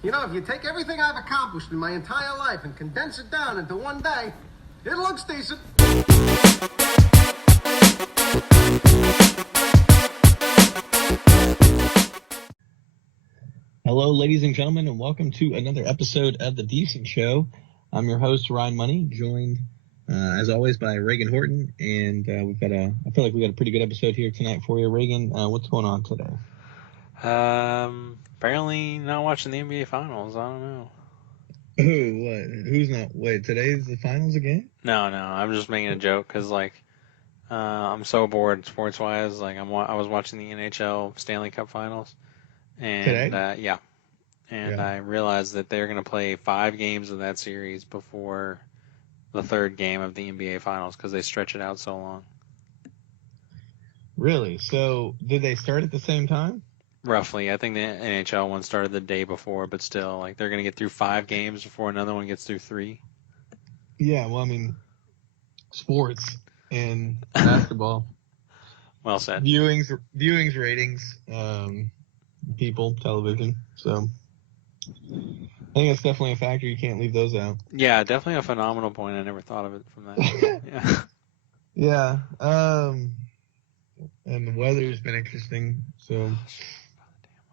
You know, if you take everything I've accomplished in my entire life and condense it down into one day, it looks decent. Hello, ladies and gentlemen, and welcome to another episode of The Decent Show. I'm your host, Ryan Money, joined, as always, by Reagan Horton, and I feel like we got a pretty good episode here tonight for you. Reagan, what's going on today? Apparently not watching the NBA Finals. I don't know. Who's not? Wait, today's the finals again? No, I'm just making a joke because, I'm so bored sports-wise. I was watching the NHL Stanley Cup Finals, and Today? I realized that they're going to play 5 games of that series before the third game of the NBA Finals because they stretch it out so long. Really? So did they start at the same time? Roughly. I think the NHL one started the day before, but still, they're going to get through 5 games before another one gets through 3. Yeah, well, I mean, sports and basketball. Well said. Viewings, ratings, people, television. So I think that's definitely a factor. You can't leave those out. Yeah, definitely a phenomenal point. I never thought of it from that. Yeah. And the weather's been interesting. So,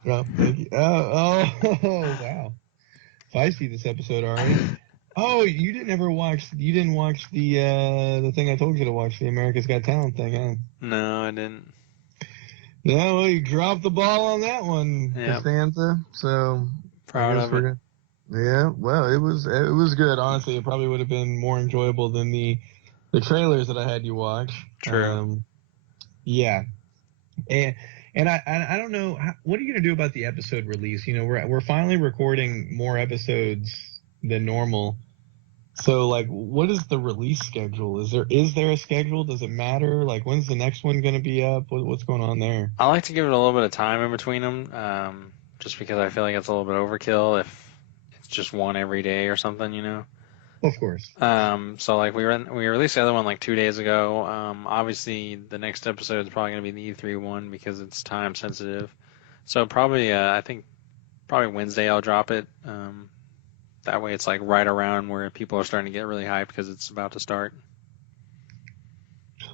thank you. Oh, wow. Feisty this episode already. Oh, you didn't watch the thing I told you to watch, the America's Got Talent thing, huh? No, I didn't. Yeah, well, you dropped the ball on that one, Yep. Costanza. So Proud of it. Yeah, well, it was good. Honestly, it probably would have been more enjoyable than the trailers that I had you watch. True. Yeah, and I don't know what are you gonna do about the episode release? You know, we're finally recording more episodes than normal. So, what is the release schedule? Is there a schedule? Does it matter? When's the next one going to be up? What's going on there? I like to give it a little bit of time in between them, just because I feel like it's a little bit overkill if it's just one every day or something, you know? Of course. So we released the other one 2 days ago. Obviously the next episode is probably going to be the E3 one because it's time sensitive. So probably, I think probably Wednesday I'll drop it. That way it's right around where people are starting to get really hyped because it's about to start.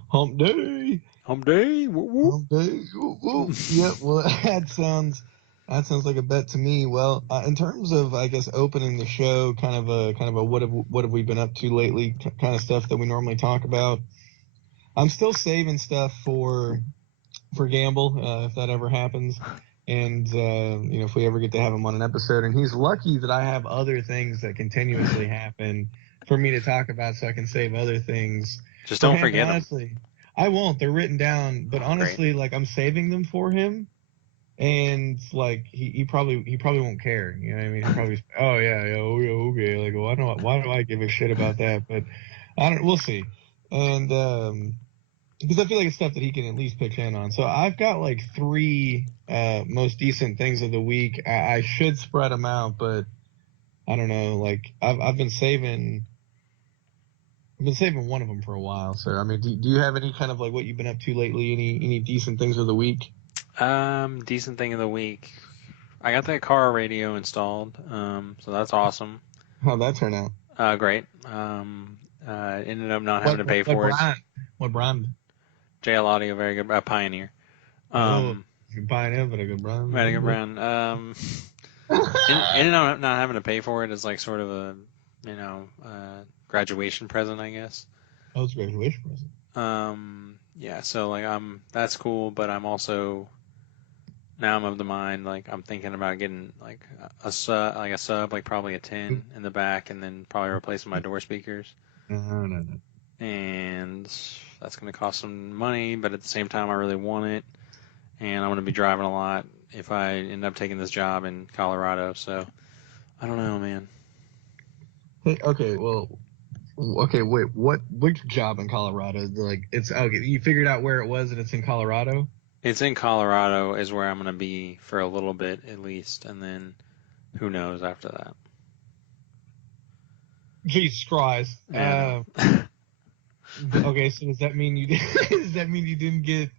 Hump day. Hump day. Woo woo. Hump day. Woo woo. Yeah, well, that sounds like a bet to me. Well, in terms of, I guess, opening the show, kind of a what have we been up to lately kind of stuff that we normally talk about. I'm still saving stuff for Gamble, if that ever happens. And, if we ever get to have him on an episode. And he's lucky that I have other things that continuously happen for me to talk about so I can save other things. Just don't forget them. Honestly, I won't. They're written down. But honestly, great. I'm saving them for him. And, he probably won't care. You know what I mean? He'll probably, oh, yeah, okay. Why do I give a shit about that? But we'll see. And, because I feel like it's stuff that he can at least pitch in on. So I've got 3 most decent things of the week. I should spread them out, but I don't know. I've been saving one of them for a while. So I mean, do you have any kind of what you've been up to lately? Any decent things of the week? Decent thing of the week. I got that car radio installed. So that's awesome. How'd that turn out? Great. Ended up not having to pay for it. What brand? JL Audio, very good. Pioneer. Pioneer, but a good brand. Very good brand. Ended up not having to pay for it as sort of a, graduation present, I guess. Oh, it's a graduation present. Yeah. So that's cool, but I'm also now I'm of the mind I'm thinking about getting a sub, probably a 10 in the back, and then probably replacing my door speakers. No. And that's going to cost some money, but at the same time, I really want it. And I'm going to be driving a lot if I end up taking this job in Colorado. So I don't know, man. Hey, okay, wait, which job in Colorado? It's okay. You figured out where it was, and it's in Colorado? It's in Colorado is where I'm going to be for a little bit at least, and then who knows after that. Jesus Christ. Yeah. Okay, so does that mean you didn't get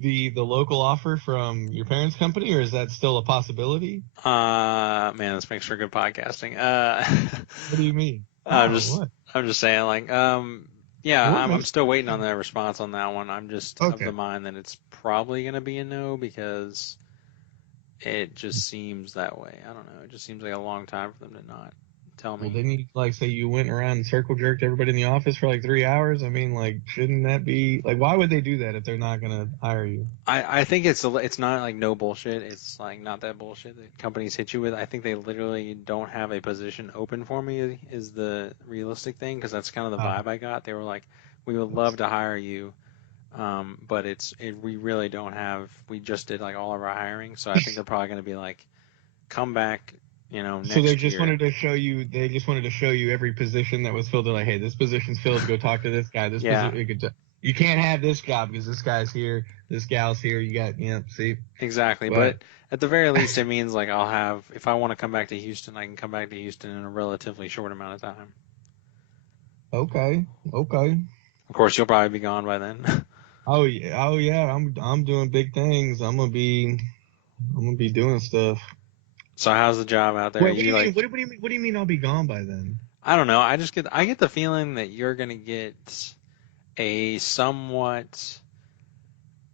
the local offer from your parents' company, or is that still a possibility? Man, this makes for good podcasting. What do you mean? I'm Oh, just what? I'm just saying, like, yeah, What I'm makes? still waiting on the response on that one. I'm just of Okay. the mind that it's probably gonna be a no because it just seems that way. I don't know. It just seems like a long time for them to not tell Well, me. didn't you like say you went around and circle jerked everybody in the office for like 3 hours? I mean, like, shouldn't that be like? Why would they do that if they're not gonna hire you? I think it's not like no bullshit. It's like not that bullshit that companies hit you with. I think they literally don't have a position open for me is the realistic thing because that's kind of the Oh, vibe I got. They were like, we would love to hire you, but we really don't have. We just did like all of our hiring, so I think they're probably going to be like, come back, so they next just year. wanted to show you. They just wanted to show you every position that was filled. They're like, hey, this position's filled. Go talk to this guy. This Yeah, position. You can't have this job because this guy's here. This gal's here. You got, see. exactly. But But at the very least, it means like I'll have if I want to come back to Houston, I can come back to Houston in a relatively short amount of time. okay, okay. Of course, you'll probably be gone by then. Oh yeah. I'm doing big things. I'm gonna be doing stuff. So how's the job out there? Wait, what do You you mean? like What do you mean? I'll be gone by then? I don't know. I get the feeling that you're gonna get a somewhat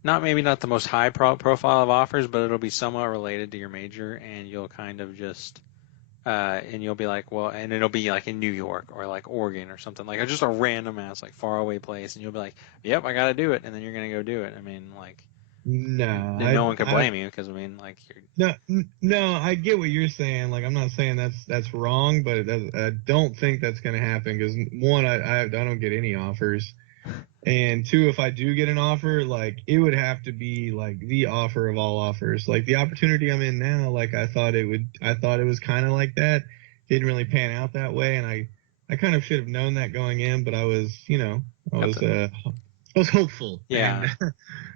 not the most high profile of offers, but it'll be somewhat related to your major, and you'll kind of just and you'll be like, well, and it'll be like in New York or like Oregon or something like just a random ass like far away place, and you'll be like, yep, I gotta do it, and then you're gonna go do it. I mean, like, No, then no one could blame you because I mean, like, you're no. I get what you're saying. Like, I'm not saying that's wrong, but I don't think that's gonna happen because one, I don't get any offers, and two, if I do get an offer, like it would have to be like the offer of all offers. Like the opportunity I'm in now, like I thought it would. I thought it was kind of like that. Didn't really pan out that way, and I kind of should have known that going in, but I was, I have was to, uh I was hopeful and yeah.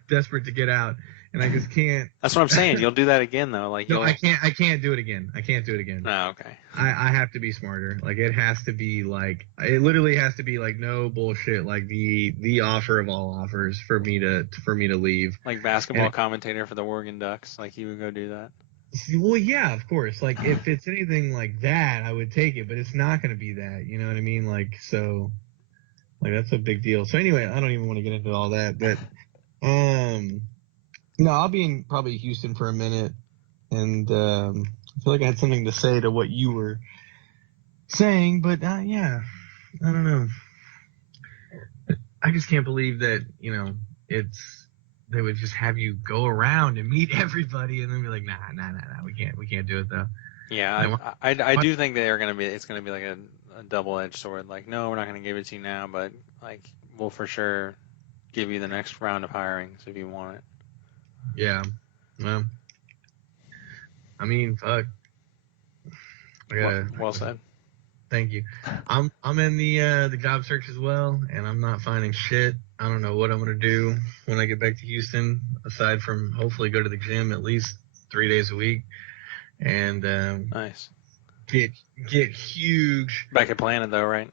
desperate to get out, and I just can't. That's what I'm saying. You'll do that again though. Like No, I you'll. can't. I can't do it again. I can't do it again. No, okay. I have to be smarter. Like it has to be like it literally has to be like no bullshit. Like the offer of all offers for me to leave. Like And basketball commentator for the Oregon Ducks. Like you would go do that. well, yeah, of course. Like if it's anything like that, I would take it. But it's not going to be that. You know what I mean? Like so. Like that's a big deal. So anyway, I don't even want to get into all that. But no, I'll be in probably Houston for a minute, and I feel like I had something to say to what you were saying, but yeah, I don't know. I just can't believe that it's they would just have you go around and meet everybody, and then be like, nah, we can't do it though. Yeah, And I do think it's gonna be like a double-edged sword. Like, no, we're not gonna give it to you now, but like we'll for sure give you the next round of hirings if you want it. yeah, well, I mean, fuck, I gotta. Well said. Thank you. I'm in the job search as well, and I'm not finding shit. I don't know what I'm gonna do when I get back to Houston, aside from hopefully go to the gym at least 3 days a week and Nice. get get huge. Back at Planet though, right?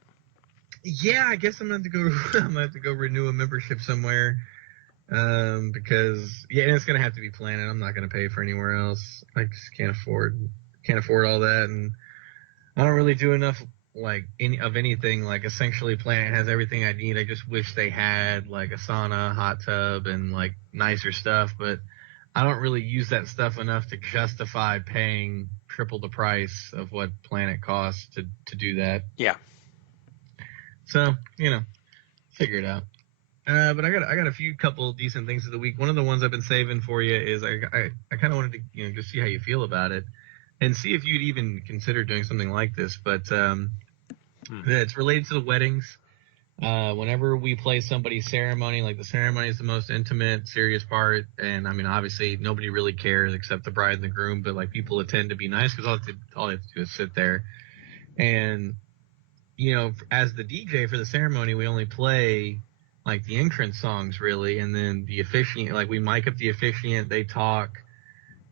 Yeah, I guess I'm gonna have to go. I'm gonna have to go renew a membership somewhere because yeah, and it's gonna have to be Planet. I'm not gonna pay for anywhere else. I just can't afford all that, and I don't really do enough like anything. Like essentially, Planet has everything I need. I just wish they had like a sauna, hot tub, and like nicer stuff. But I don't really use that stuff enough to justify paying triple the price of what Planet costs to do that. Yeah. So figure it out. But I got a few couple decent things of the week. One of the ones I've been saving for you is I kind of wanted to just see how you feel about it. And see if you'd even consider doing something like this. But it's related to the weddings. Whenever we play somebody's ceremony, like the ceremony is the most intimate, serious part. And I mean, obviously, nobody really cares except the bride and the groom. But like people tend to be nice because all they have to do is sit there. And as the DJ for the ceremony, we only play like the entrance songs really, and then the officiant, like we mic up the officiant. They talk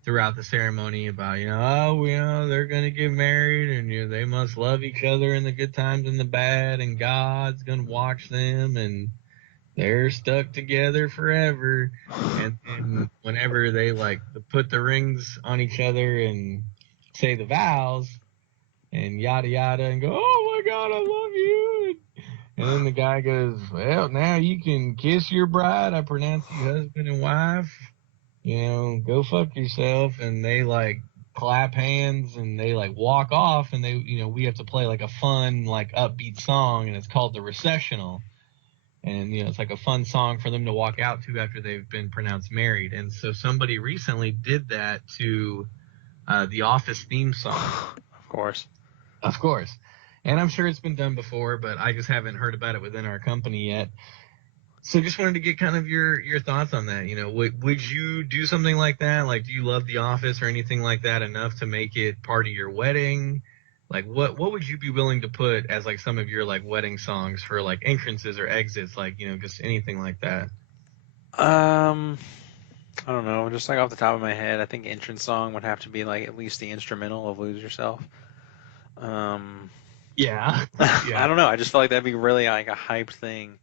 throughout the ceremony about they're gonna get married and they must love each other in the good times and the bad, and God's gonna watch them, and they're stuck together forever. And then whenever they like put the rings on each other and say the vows and yada yada and go, oh my God, I love you. And then the guy goes, well, now you can kiss your bride. I pronounce you husband and wife. Go fuck yourself. And they like clap hands and they like walk off and we have to play like a fun, like upbeat song and it's called the recessional. And, it's like a fun song for them to walk out to after they've been pronounced married. And so somebody recently did that to the Office theme song. Of course. Of course. And I'm sure it's been done before, but I just haven't heard about it within our company yet. So just wanted to get kind of your thoughts on that. Would you do something like that? Like, do you love The Office or anything like that enough to make it part of your wedding? Like, what would you be willing to put as, like, some of your, like, wedding songs for, like, entrances or exits? Like, just anything like that. I don't know. Just like off the top of my head, I think entrance song would have to be like at least the instrumental of "Lose Yourself." Yeah. I don't know. I just feel like that'd be really like a hyped thing.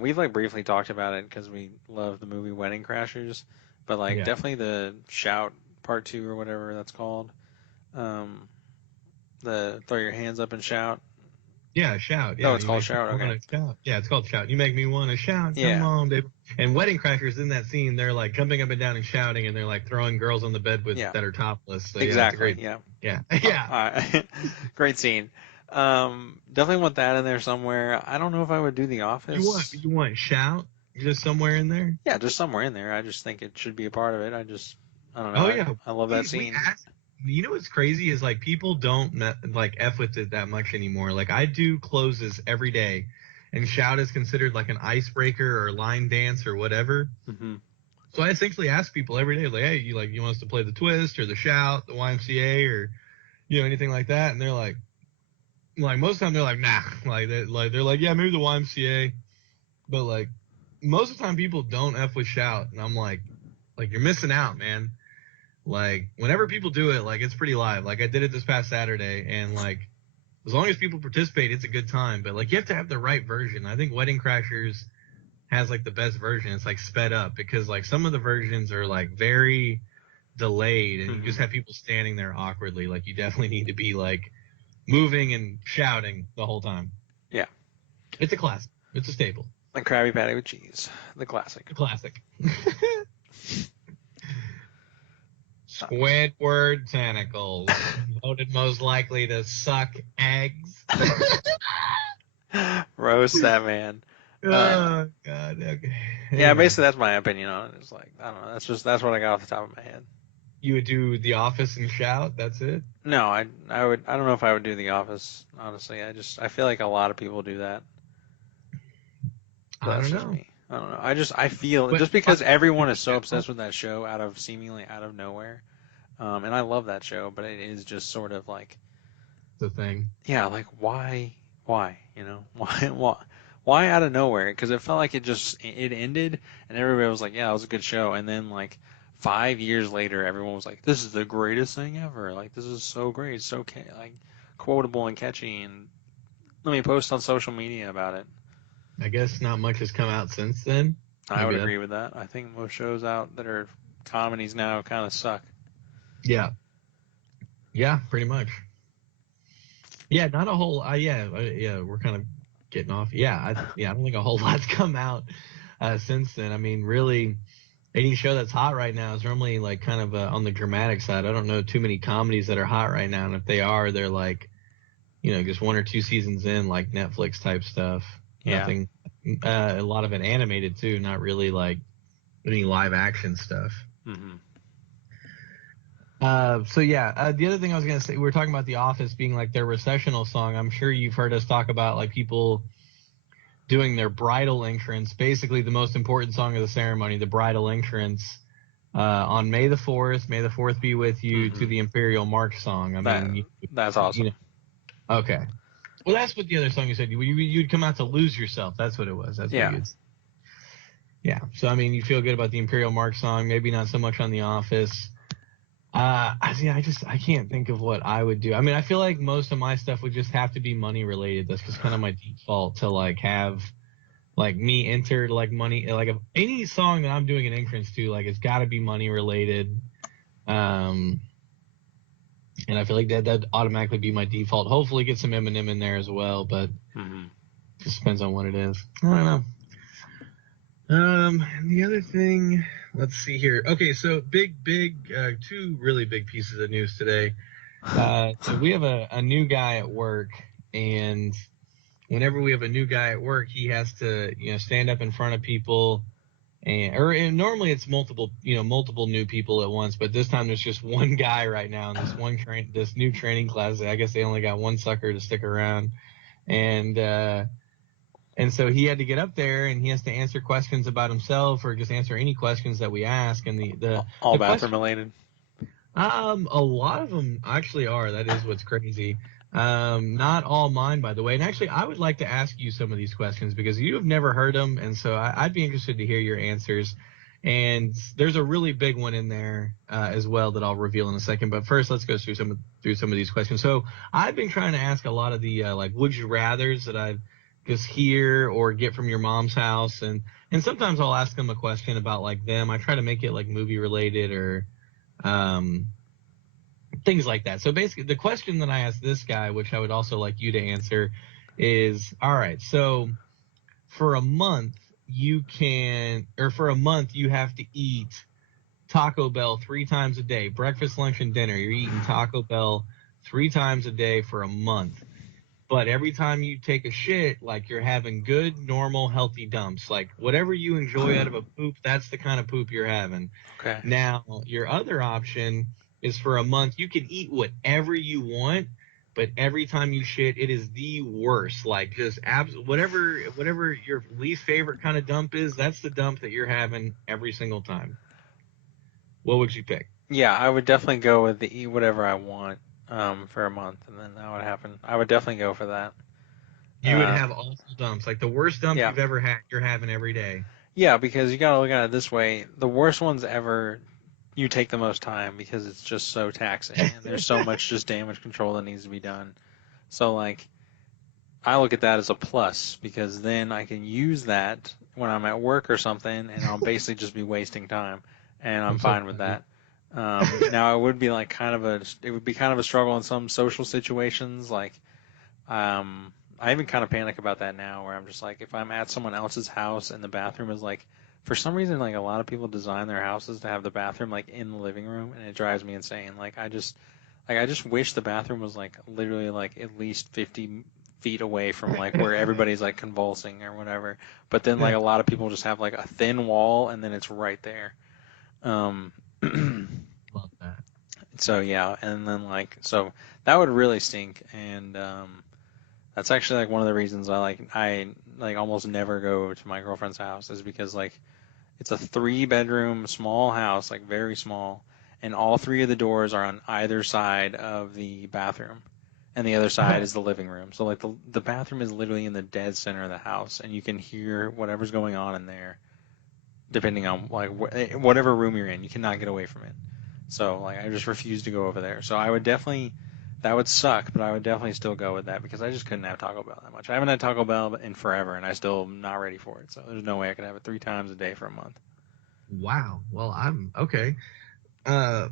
We've like briefly talked about it because we love the movie Wedding Crashers, but like definitely the Shout Part 2 or whatever that's called. The Throw Your Hands Up and Shout. Yeah, Shout. Yeah, Oh, it's called Shout. Okay. Shout. Yeah, it's called Shout. You make me want to shout. Come on, baby. And Wedding Crashers in that scene, they're like jumping up and down and shouting, and they're like throwing girls on the bed that are topless. So, exactly. Yeah. Great scene. Definitely want that in there somewhere. I don't know if I would do The Office. You want Shout just somewhere in there? Yeah, just somewhere in there. I just think it should be a part of it. I don't know. Oh yeah, I love that scene. You know what's crazy is like people don't like F with it that much anymore. Like I do closes every day, and Shout is considered like an icebreaker or line dance or whatever. Mm-hmm. So I essentially ask people every day, like, hey, you want us to play the twist or the Shout, the YMCA, or anything like that? And they're like most of the time they're like, nah, they're like, yeah, maybe the YMCA, but like most of the time people don't F with Shout, and I'm like you're missing out, man. Like, whenever people do it, like, it's pretty live. Like, I did it this past Saturday, and, like, as long as people participate, it's a good time. But, like, you have to have the right version. I think Wedding Crashers has, like, the best version. It's, like, sped up because, like, some of the versions are, like, very delayed, and you just have people standing there awkwardly. Like, you definitely need to be, like, moving and shouting the whole time. Yeah. It's a classic. It's a staple. Like Krabby Patty with cheese. The classic. The classic. Squidward tentacles. Voted most likely to suck eggs. Roast that man. Oh God. Okay. Yeah, basically that's my opinion on it. It's like I don't know. That's what I got off the top of my head. You would do The Office and Shout. That's it. No, I would. I don't know if I would do The Office. Honestly, I feel like a lot of people do that. I don't know. Me. I don't know. I feel just because everyone is so obsessed with that show seemingly out of nowhere. And I love that show, but it is just sort of like the thing. Yeah, like why, why out of nowhere? Because it felt like it ended, and everybody was like, yeah, it was a good show, and then like 5 years later, everyone was like, this is the greatest thing ever. Like this is so great, it's so like quotable and catchy, and let me post on social media about it. I guess not much has come out since then. I would agree with that. I think most shows out that are comedies now kind of suck. Yeah. Yeah, pretty much. Yeah, not a whole. We're kind of getting off. I don't think a whole lot's come out since then. I mean, really, any show that's hot right now is normally like kind of on the dramatic side. I don't know too many comedies that are hot right now, and if they are, they're like, just 1 or 2 seasons in, like Netflix type stuff. Yeah. Nothing. A lot of it animated too, not really like any live action stuff. Mm-hmm. The other thing I was going to say, we were talking about The Office being like their recessional song. I'm sure you've heard us talk about like people doing their bridal entrance, basically the most important song of the ceremony, the bridal entrance, on May the 4th, May the 4th be with you, to the Imperial March song. That's awesome. Okay. Well, that's what the other song you said. You'd come out to Lose Yourself. That's what it was. That's what Yeah. So, I mean, you feel good about the Imperial March song, maybe not so much on The Office. I can't think of what I would do. I mean, I feel like most of my stuff would just have to be money related. That's just kind of my default to like have like me enter like money, like if any song that I'm doing an entrance to, like it's got to be money related. And I feel like that'd automatically be my default. Hopefully get some Eminem in there as well, but just depends on what it is. I don't know. And the other thing, let's see here. Okay, so big, two really big pieces of news today. So we have a new guy at work, and whenever we have a new guy at work, he has to, stand up in front of people, and normally it's multiple new people at once, but this time there's just one guy right now in this new training class. I guess they only got one sucker to stick around, and so he had to get up there and he has to answer questions about himself or just answer any questions that we ask. And the all bathroom question, related. a lot of them actually are. That is what's crazy. Not all mine, by the way. And actually, I would like to ask you some of these questions because you have never heard them, and so I'd be interested to hear your answers. And there's a really big one in there as well that I'll reveal in a second. But first, let's go through some of these questions. So I've been trying to ask a lot of the like would you rather's that I've just hear or get from your mom's house, and sometimes I'll ask them a question about like them. I try to make it like movie related or things like that. So basically, the question that I asked this guy, which I would also like you to answer, is all right. So for a month you have to eat Taco Bell 3 times a day, breakfast, lunch, and dinner. You're eating Taco Bell 3 times a day for a month. But every time you take a shit, like you're having good, normal, healthy dumps. Like whatever you enjoy out of a poop, that's the kind of poop you're having. Okay. Now, your other option is for a month, you can eat whatever you want, but every time you shit, it is the worst. Like just whatever your least favorite kind of dump is, that's the dump that you're having every single time. What would you pick? Yeah, I would definitely go with the eat whatever I want for a month, and then that would happen. I would definitely go for that. You would have awful dumps. Like the worst dump Yeah. you've ever had, you're having every day. Yeah, because you gotta look at it this way: the worst ones ever, you take the most time because it's just so taxing, and there's so much just damage control that needs to be done. So like, I look at that as a plus because then I can use that when I'm at work or something, and I'll basically just be wasting time, and I'm so fine with that. Now it would be like it would be kind of a struggle in some social situations. Like, I even kind of panic about that now, where I'm just like, if I'm at someone else's house and the bathroom is like, for some reason, like a lot of people design their houses to have the bathroom like in the living room, and it drives me insane. I just wish the bathroom was like literally like at least 50 feet away from like where everybody's like convulsing or whatever. But then like a lot of people just have like a thin wall and then it's right there. Um, Love that. so yeah, and then like so that would really stink, and that's actually like one of the reasons I like almost never go to my girlfriend's house is because like it's a 3-bedroom small house, like very small, and all 3 of the doors are on either side of the bathroom, and the other side is the living room. So like the bathroom is literally in the dead center of the house, and you can hear whatever's going on in there, depending on like whatever room you're in. You cannot get away from it. So like I just refuse to go over there. So I would definitely. That would suck, but I would definitely still go with that because I just couldn't have Taco Bell that much. I haven't had Taco Bell in forever, and I still am not ready for it. So there's no way I could have it 3 times a day for a month. Wow. Well, I'm okay. Uh,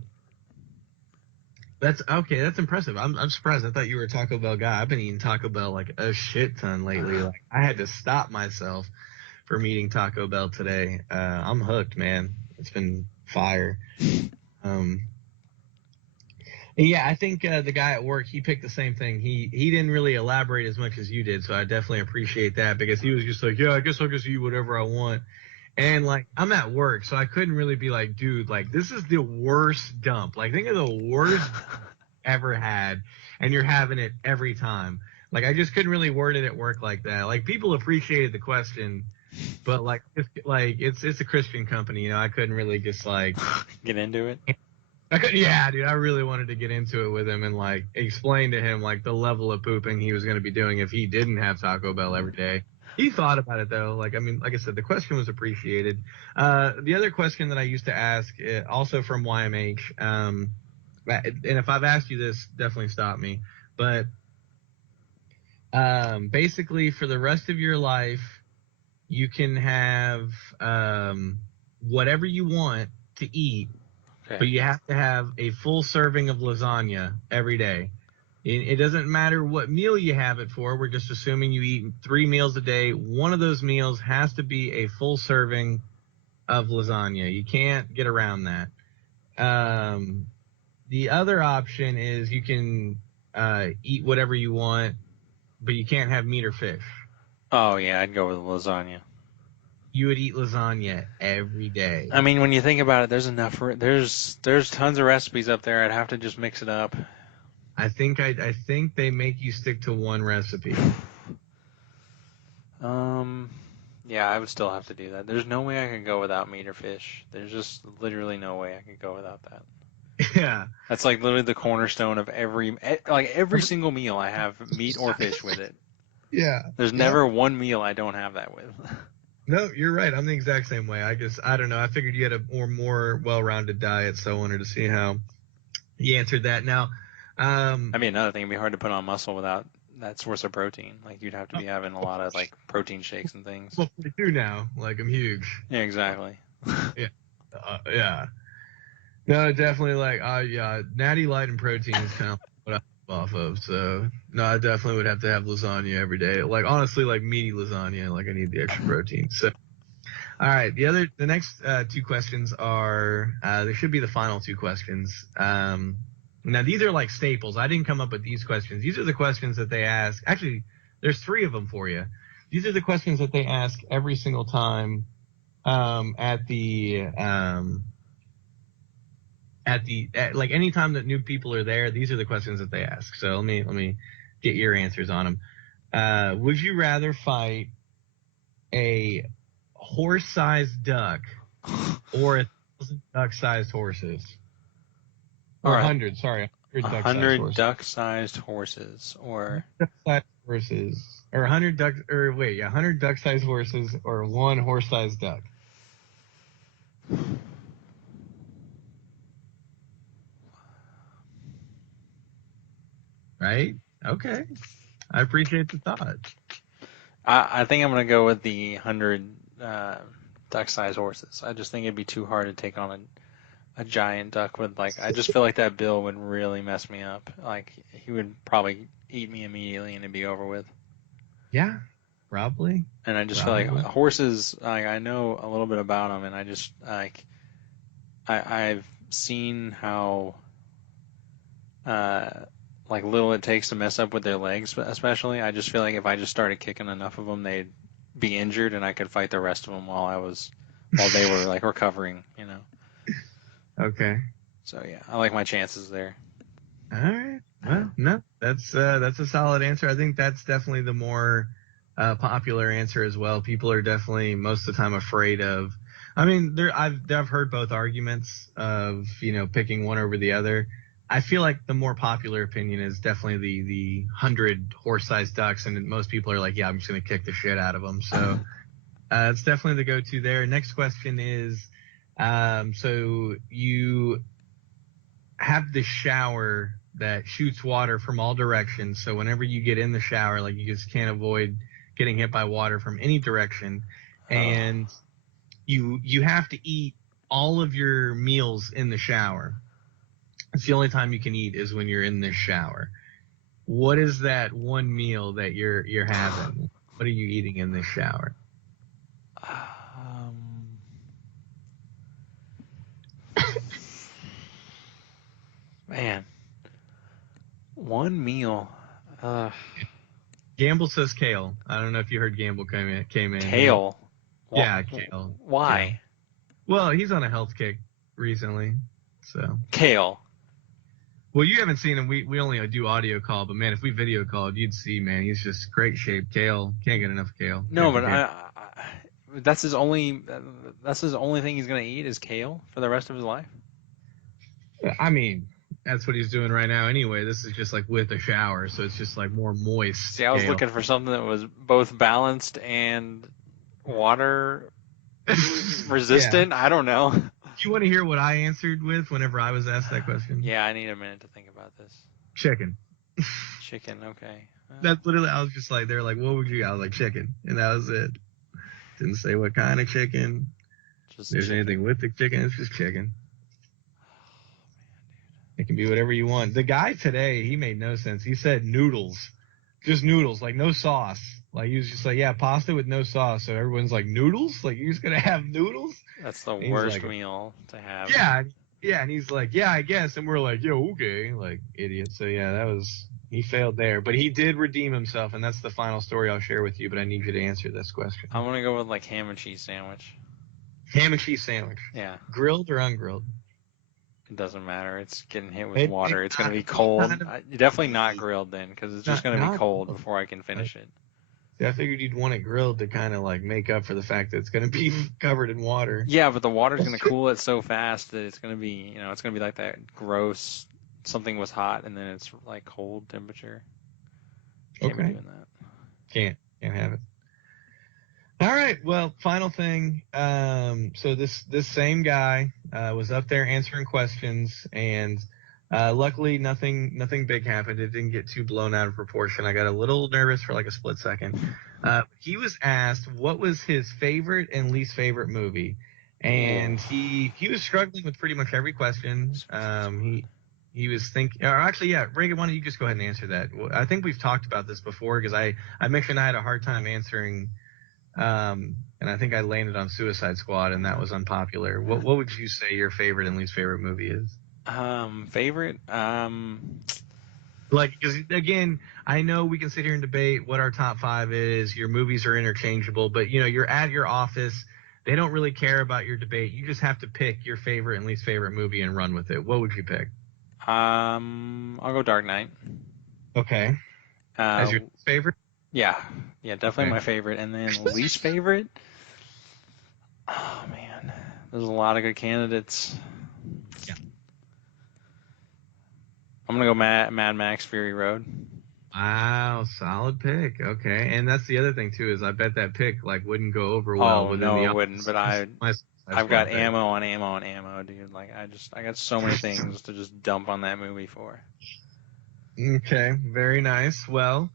that's okay. That's impressive. I'm surprised. I thought you were a Taco Bell guy. I've been eating Taco Bell like a shit ton lately. Like I had to stop myself from eating Taco Bell today. I'm hooked, man. It's been fire. Um, Yeah, I think the guy at work, he picked the same thing. He didn't really elaborate as much as you did, so I definitely appreciate that because he was just like, yeah, I guess I'll just eat whatever I want. And like I'm at work, so I couldn't really be like, dude, like this is the worst dump. Like think of the worst ever had, and you're having it every time. Like I just couldn't really word it at work like that. Like people appreciated the question, but like it's a Christian company, I couldn't really just like Get into it. yeah, dude, I really wanted to get into it with him and like explain to him like the level of pooping he was going to be doing if he didn't have Taco Bell every day. He thought about it though. Like, I mean, like I said, the question was appreciated. The other question that I used to ask, also from YMH, and if I've asked you this, definitely stop me. But basically, for the rest of your life, you can have whatever you want to eat, Okay. but you have to have a full serving of lasagna every day. It doesn't matter what meal you have it for. We're just assuming you eat 3 meals a day. One of those meals has to be a full serving of lasagna. You can't get around that. The other option is you can eat whatever you want, but you can't have meat or fish. Oh yeah, I'd go with lasagna. You would eat lasagna every day. I mean, when you think about it, there's enough. There's tons of recipes up there. I'd have to just mix it up. I think they make you stick to one recipe. Um, yeah, I would still have to do that. There's no way I could go without meat or fish. There's just literally no way I could go without that. Yeah. That's like literally the cornerstone of every single meal. I have meat or fish with it. Yeah. There's never one meal I don't have that with. No, you're right. I'm the exact same way. I don't know. I figured you had a more well-rounded diet, so I wanted to see how you answered that. Now, I mean, another thing, it'd be hard to put on muscle without that source of protein. Like you'd have to be having a lot of like protein shakes and things. well, I do now. Like I'm huge. Yeah, exactly. Yeah. Yeah. No, definitely. Like, yeah, natty light and protein is kind of what I live off of. So, no, I definitely would have to have lasagna every day. Like, honestly, like meaty lasagna. Like, I need the extra protein. So, all right. The next 2 questions are. They should be the final 2 questions. Now these are like staples. I didn't come up with these questions. These are the questions that they ask. Actually, there's 3 of them for you. These are the questions that they ask every single time at like any time that new people are there, these are the questions that they ask. So let me get your answers on them. Would you rather fight a horse-sized duck or 1,000 duck-sized horses? Or All right. 100, sorry, 100 duck-sized 100 horses. duck-sized horses, or Duck-sized horses, or 100 duck, or wait, yeah, 100 duck-sized horses, or 1 horse-sized duck. Right? Okay. I appreciate the thought. I think I'm gonna go with the 100 duck-sized horses. I just think it'd be too hard to take on a giant duck with like. I just feel like that bill would really mess me up. Like he would probably eat me immediately and it'd be over with. Yeah, probably. And I just feel like horses. Like I know a little bit about them, and I just like I've seen how like little it takes to mess up with their legs, especially. I just feel like if I just started kicking enough of them, they'd be injured, and I could fight the rest of them while they were like recovering, you know. Okay. So yeah, I like my chances there. All right. Well, no, that's a solid answer. I think that's definitely the more popular answer as well. People are definitely most of the time afraid of. I mean, I've heard both arguments of picking one over the other. I feel like the more popular opinion is definitely the 100 horse-sized ducks, and most people are like, yeah, I'm just gonna kick the shit out of them. So it's definitely the go-to there. Next question is, so you have the shower that shoots water from all directions. So whenever you get in the shower, like you just can't avoid getting hit by water from any direction. And you have to eat all of your meals in the shower. It's the only time you can eat is when you're in the shower. What is that one meal that you're having? What are you eating in the shower? Man, one meal. Gamble says kale. I don't know if you heard Gamble came in. Kale. Yeah, kale. Why? Kale. Well, he's on a health kick recently, so. Kale. Well, you haven't seen him. We only do audio call, but man, if we video called, you'd see, man, he's just great shape. Kale, can't get enough kale. No, but that's his only thing he's gonna eat is kale for the rest of his life. I mean, that's what he's doing right now anyway. This is just like with a shower, so it's just like more moist. See, I was looking for something that was both balanced and water resistant. Yeah. I don't know. Do you want to hear what I answered with whenever I was asked that question? Yeah, I need a minute to think about this. Chicken. Chicken, okay. That's literally, I was just like, they're like, what would you? I was like, chicken, and that was it. Didn't say what kind of chicken. Just If there's chicken. anything with the chicken, it's just chicken. It can be whatever you want. The guy today, he made no sense. He said noodles. Just noodles, like no sauce. Like he was just like, yeah, pasta with no sauce. So everyone's like, noodles? Like you're just gonna have noodles? That's the And worst meal to have. Yeah, and he's like, yeah, I guess. And we're like, yo, okay, like idiot. So yeah, he failed there. But he did redeem himself, and that's the final story I'll share with you, but I need you to answer this question. I'm gonna go with like ham and cheese sandwich. Ham and cheese sandwich. Yeah. Grilled or ungrilled? It doesn't matter. It's getting hit with water. It's going to be cold. Definitely not grilled then, because it's just going to be cold before I can finish it. I figured you'd want it grilled to kind of like make up for the fact that it's going to be covered in water. Yeah, but the water's going to cool it so fast that it's going to be, it's going to be like that gross, something was hot and then it's like cold temperature. Can't be doing that. Can't have it. All right. Well, final thing. So this same guy was up there answering questions, and luckily nothing big happened. It didn't get too blown out of proportion. I got a little nervous for like a split second. He was asked what was his favorite and least favorite movie, and he was struggling with pretty much every question. He was thinking, or actually, yeah, Reagan, why don't you just go ahead and answer that? I think we've talked about this before because I mentioned I had a hard time answering. And I think I landed on Suicide Squad, and that was unpopular. What would you say your favorite and least favorite movie is? Favorite? Like, because again, I know we can sit here and debate what our top 5 is. Your movies are interchangeable, but you're at your office. They don't really care about your debate. You just have to pick your favorite and least favorite movie and run with it. What would you pick? I'll go Dark Knight. Okay. As your favorite? Yeah, definitely my favorite. And then least favorite? Oh, man. There's a lot of good candidates. Yeah. I'm going to go Mad Max Fury Road. Wow, solid pick. Okay. And that's the other thing, too, is I bet that pick wouldn't go over well within the office. It wouldn't, but I've got ammo on ammo on ammo, dude. Like, I got so many things to just dump on that movie for. Okay, very nice. Well,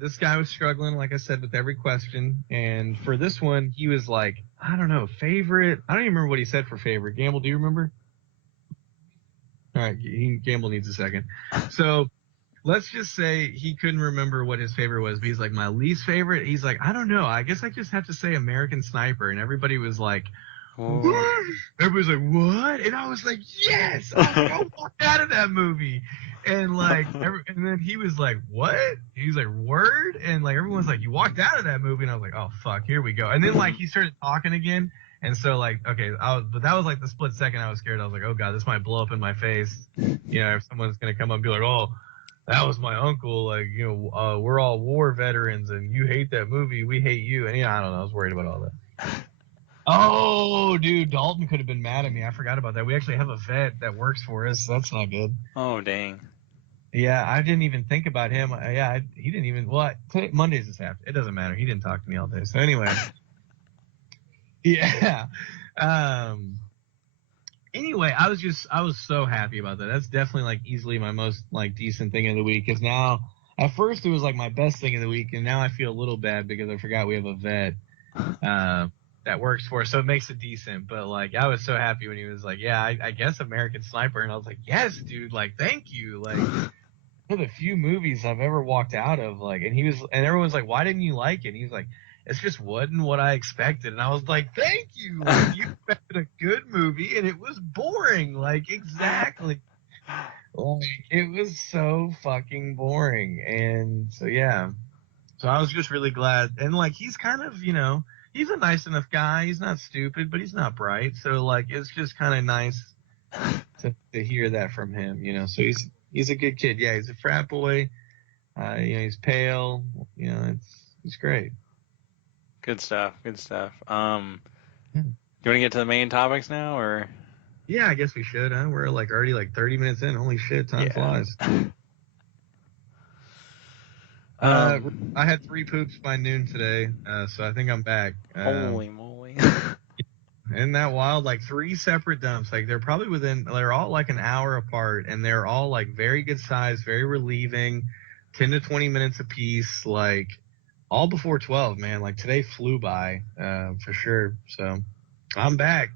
this guy was struggling, like I said, with every question. And for this one, he was like, I don't know, favorite. I don't even remember what he said for favorite. Gamble, do you remember? All right, Gamble needs a second. So let's just say he couldn't remember what his favorite was, but he's like, my least favorite. He's like, I don't know. I guess I just have to say American Sniper. And everybody was like, what? Everybody's like, what? And I was like, yes! I walked out of that movie. And and then he was like, what? He was like, word? And like, everyone's like, you walked out of that movie. And I was like, oh, fuck, here we go. And then he started talking again. And so okay, but that was like the split second I was scared. I was like, oh God, this might blow up in my face. If someone's going to come up and be like, oh, that was my uncle. Like, we're all war veterans and you hate that movie. We hate you. And I don't know. I was worried about all that. Oh, dude, Dalton could have been mad at me. I forgot about that. We actually have a vet that works for us. So that's not good. Oh, dang. Yeah, I didn't even think about him. He didn't even. Well, today, Monday's this after. It doesn't matter. He didn't talk to me all day. So anyway, yeah. Anyway, I was so happy about that. That's definitely easily my most decent thing of the week. Because now, at first it was my best thing of the week, and now I feel a little bad because I forgot we have a vet. That works for us, so it makes it decent. But I was so happy when he was like, yeah, I guess American Sniper, and I was like, yes, dude, thank you. One of the few movies I've ever walked out of, and everyone's like, why didn't you like it? And he was like, it's just wasn't what I expected. And I was like, thank you. You expected a good movie, and it was boring. Exactly. It was so fucking boring. And so yeah, so I was just really glad. And he's kind of, he's a nice enough guy. He's not stupid, but he's not bright. So it's just kind of nice to hear that from him, So he's a good kid. Yeah, he's a frat boy. He's pale. He's great. Good stuff. Good stuff. Do you want to get to the main topics now, or? Yeah, I guess we should. Huh? We're already 30 minutes in. Holy shit, time flies. I had 3 poops by noon today, so I think I'm back. Holy moly. Isn't that wild? 3 separate dumps. They're all an hour apart, and they're all very good size, very relieving, 10 to 20 minutes apiece. all before 12, man. Like today flew by, for sure. So I'm back,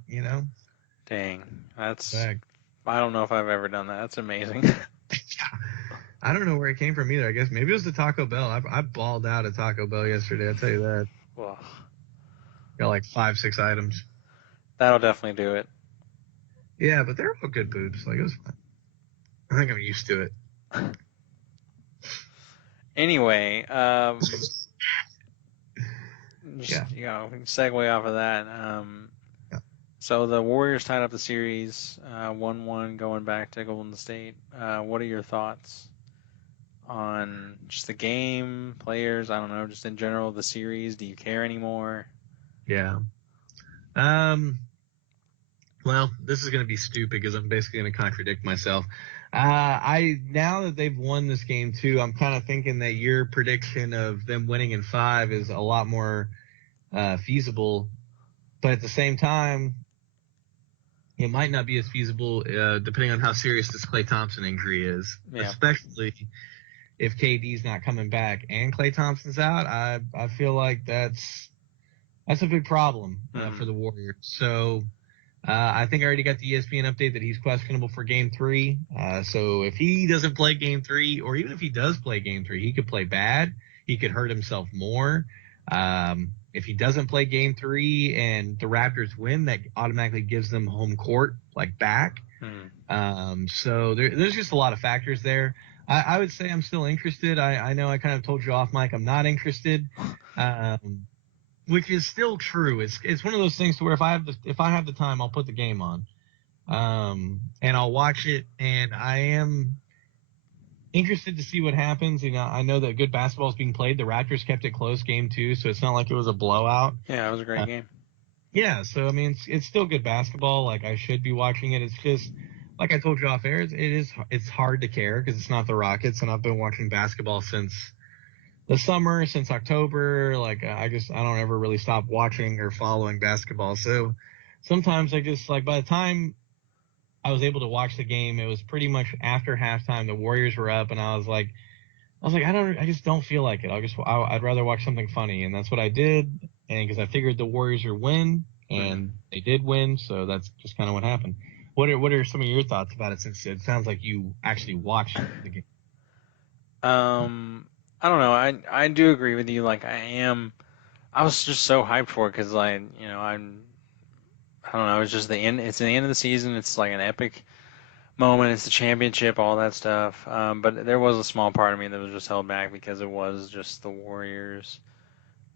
Dang, that's back. I don't know if I've ever done that. That's amazing. I don't know where it came from either. I guess maybe it was the Taco Bell. I balled out at Taco Bell yesterday. I'll tell you that. Well, Got like 5, 6 items. that'll definitely do it. Yeah, but they're all good boobs. Like it was fun. I think I'm used to it. Anyway, Yeah. just segue off of that. Yeah. So the Warriors tied up the series, 1-1 going back to Golden State. What are your thoughts on just the game, players? I don't know, just in general the series. Do you care anymore? Yeah. Well, this is going to be stupid because I'm basically going to contradict myself. Now that they've won this game too, I'm kind of thinking that your prediction of them winning in 5 is a lot more feasible. But at the same time, it might not be as feasible depending on how serious this Klay Thompson injury is, Yeah. especially if KD's not coming back and Klay Thompson's out. I feel like that's a big problem for the Warriors. So I think I already got the ESPN update that he's questionable for Game 3. So if he doesn't play Game 3, or even if he does play Game 3, he could play bad. He could hurt himself more. If he doesn't play Game 3 and the Raptors win, that automatically gives them home court, like back. So there's just a lot of factors there. I would say I'm still interested. I know I kind of told you off mic I'm not interested. Which is still true. It's one of those things to where if I have the time, I'll put the game on, and I'll watch it. And I am interested to see what happens. I know that good basketball is being played. The Raptors kept it close Game 2, so it's not like it was a blowout. Yeah, it was a great game. Yeah, so I mean, it's still good basketball. Like I should be watching it. It's just like I told you off air. It's hard to care because it's not the Rockets, and I've been watching basketball since the summer, since October. Like I don't ever really stop watching or following basketball. So sometimes I just like by the time I was able to watch the game, it was pretty much after halftime. The Warriors were up, and I was like, I just don't feel like it. I'd rather watch something funny, and that's what I did. And because I figured the Warriors would win, and they did win, so that's just kind of what happened. What are some of your thoughts about it? Since it sounds like you actually watched the game. I don't know. I do agree with you. Like I was just so hyped for it because I don't know. It's just the end. It's the end of the season. It's like an epic moment. It's the championship, all that stuff. But there was a small part of me that was just held back because it was just the Warriors,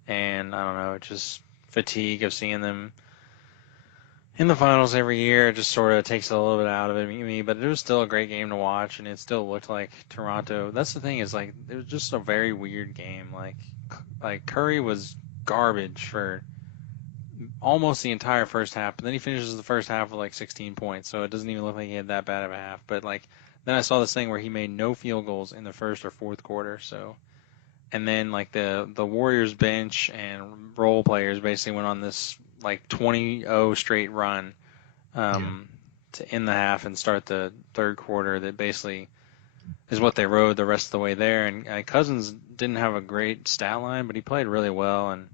and I don't know, just fatigue of seeing them in the finals every year. It just sort of takes a little bit out of me. But it was still a great game to watch, and it still looked like Toronto. That's the thing is like it was just a very weird game. Like Curry was garbage for almost the entire first half, but then he finishes the first half with like 16 points, so it doesn't even look like he had that bad of a half. But like then I saw this thing where he made no field goals in the first or fourth quarter, so and then like the Warriors bench and role players basically went on this like 20-0 straight run to end the half and start the third quarter that basically is what they rode the rest of the way there. And Cousins didn't have a great stat line, but he played really well, and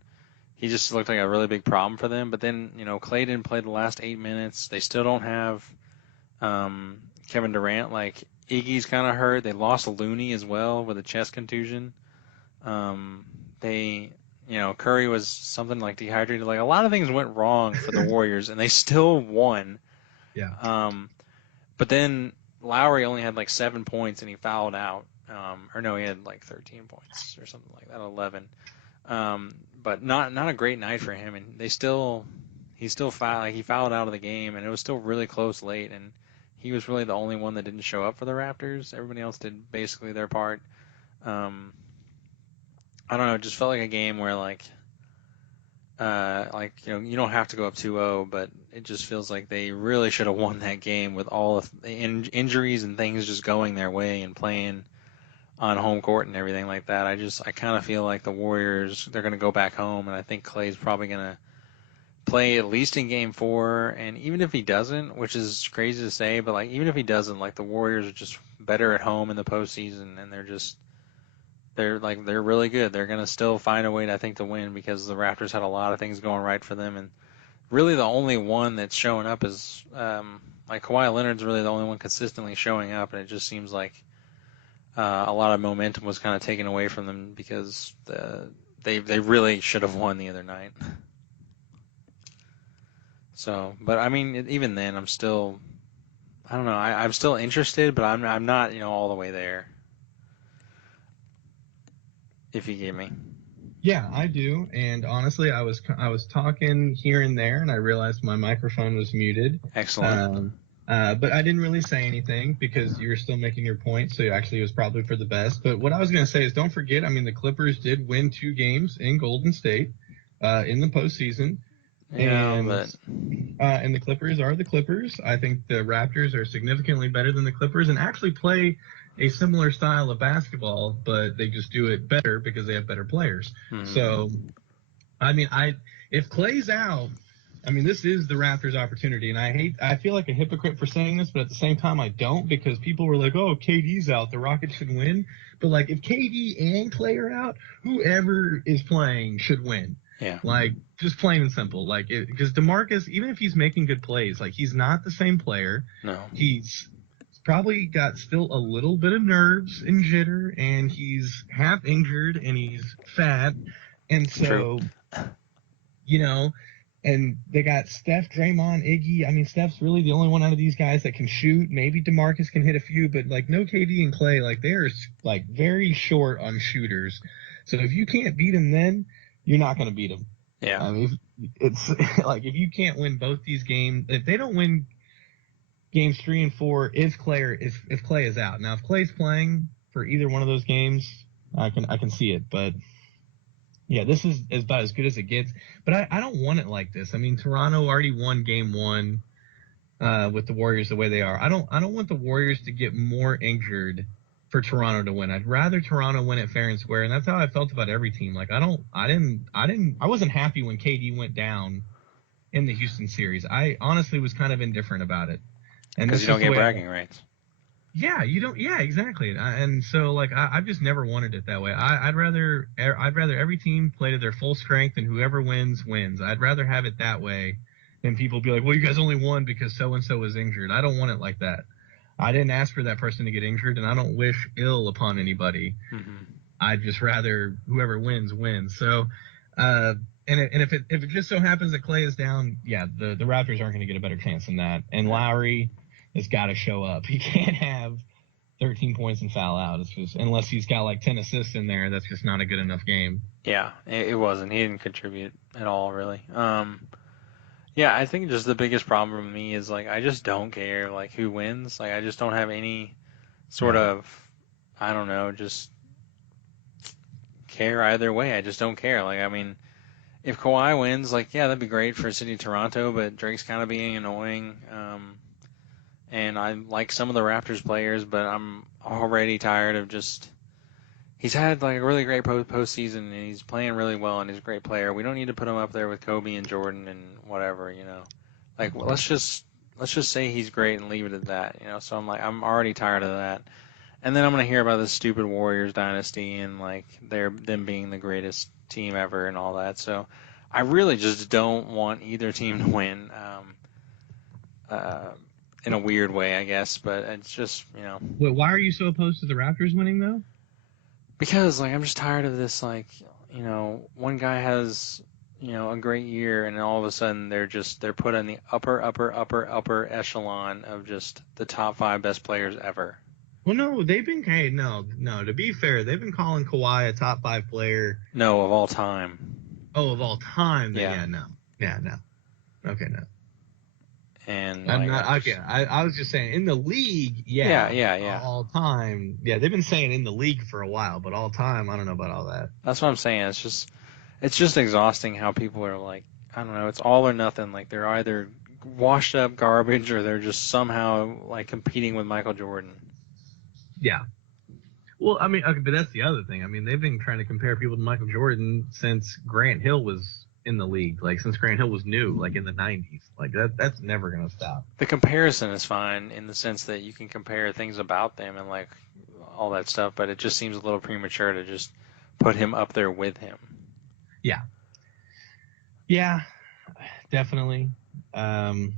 he just looked like a really big problem for them. But then, Clay didn't play the last 8 minutes. They still don't have Kevin Durant. Like, Iggy's kind of hurt. They lost Looney as well with a chest contusion. Curry was something like dehydrated. Like, a lot of things went wrong for the Warriors, and they still won. Yeah. But then Lowry only had like 7 points, and he fouled out. Or no, he had like 13 points or something like that, 11. But not a great night for him, and he still fouled. Like, he fouled out of the game, and it was still really close late, and he was really the only one that didn't show up for the Raptors. Everybody else did basically their part. I don't know. It just felt like a game where you don't have to go up 2-0, but it just feels like they really should have won that game with all of the injuries and things just going their way and playing on home court and everything like that. I kind of feel like the Warriors, they're going to go back home, and I think Clay's probably going to play at least in Game 4, and even if he doesn't, which is crazy to say, but like even if he doesn't, like the Warriors are just better at home in the postseason, and they're they're really good. They're gonna still find a way, I think, to win because the Raptors had a lot of things going right for them, and really the only one that's showing up is like Kawhi Leonard's really the only one consistently showing up, and it just seems like a lot of momentum was kind of taken away from them because they really should have won the other night. So, but I mean, even then, I'm still, I don't know, I'm still interested, but I'm not, all the way there. If you get me. Yeah, I do. And honestly, I was talking here and there, and I realized my microphone was muted. Excellent. But I didn't really say anything because you were still making your point. So actually, it was probably for the best. But what I was going to say is, don't forget. I mean, the Clippers did win 2 games in Golden State in the postseason. Yeah, And the Clippers are the Clippers. I think the Raptors are significantly better than the Clippers and actually play a similar style of basketball, but they just do it better because they have better players. So, I mean, if Clay's out, I mean, this is the Raptors' opportunity, and I feel like a hypocrite for saying this, but at the same time, I don't, because people were like, "Oh, KD's out, the Rockets should win." But like, if KD and Clay are out, whoever is playing should win. Yeah. Like, just plain and simple. Like, because DeMarcus, even if he's making good plays, like, he's not the same player. No. He's probably got still a little bit of nerves and jitter, and he's half injured, and he's fat. And so, and they got Steph, Draymond, Iggy. I mean, Steph's really the only one out of these guys that can shoot. Maybe DeMarcus can hit a few, but, like, no KD and Clay. Like, they're, like, very short on shooters. So if you can't beat them then, you're not going to beat them. Yeah. I mean, it's like, if you can't win both these games, if they don't win games 3 and 4, if Clay is out. Now, if Clay's playing for either one of those games, I can see it. But yeah, this is about as good as it gets. But I don't want it like this. I mean, Toronto already won game 1 with the Warriors the way they are. I don't want the Warriors to get more injured for Toronto to win. I'd rather Toronto win it fair and square, and that's how I felt about every team. Like, I wasn't happy when KD went down in the Houston series. I honestly was kind of indifferent about it. Because you don't get bragging rights. Yeah, you don't. Yeah, exactly. And so, like, I've just never wanted it that way. I'd rather every team play to their full strength, and whoever wins wins. I'd rather have it that way than people be like, well, you guys only won because so and so was injured. I don't want it like that. I didn't ask for that person to get injured, and I don't wish ill upon anybody. I'd just rather whoever wins wins. So, and if it just so happens that Clay is down, yeah, the Raptors aren't going to get a better chance than that. And Lowry has got to show up. He can't have 13 points and foul out. It's just, unless he's got like 10 assists in there, that's just not a good enough game. Yeah, it wasn't. He didn't contribute at all, really. Yeah, I think just the biggest problem for me is, like, I just don't care, like, who wins. Like, I just don't have any sort of, I don't know, just care either way. I just don't care. Like, I mean, if Kawhi wins, like, yeah, that'd be great for City of Toronto, but Drake's kind of being annoying. And I like some of the Raptors players, but I'm already tired of just. He's had like a really great postseason, and he's playing really well, and he's a great player. We don't need to put him up there with Kobe and Jordan and whatever, Like, let's just say he's great and leave it at that, So I'm already tired of that. And then I'm gonna hear about this stupid Warriors dynasty and like them being the greatest team ever and all that. So I really just don't want either team to win. In a weird way, I guess, but it's just, Wait, why are you so opposed to the Raptors winning, though? Because, like, I'm just tired of this, like, one guy has, a great year, and then all of a sudden they're put in the upper echelon of just the top 5 best players ever. Well, no, no, to be fair, they've been calling Kawhi a top 5 player. No, of all time. Oh, of all time? Then, yeah. No. Yeah, no. Okay, no. And I'm not okay. I was just saying in the league, yeah. All time, yeah. They've been saying in the league for a while, but all time, I don't know about all that. That's what I'm saying. It's just exhausting how people are like, I don't know. It's all or nothing. Like, they're either washed up garbage or they're just somehow like competing with Michael Jordan. Yeah. Well, I mean, okay, but that's the other thing. I mean, they've been trying to compare people to Michael Jordan since Grant Hill was in the league, like since Grant Hill was new, like in the 90s. Like that's never going to stop. The comparison is fine in the sense that you can compare things about them and like all that stuff, but it just seems a little premature to just put him up there with him. Yeah. Yeah, definitely. I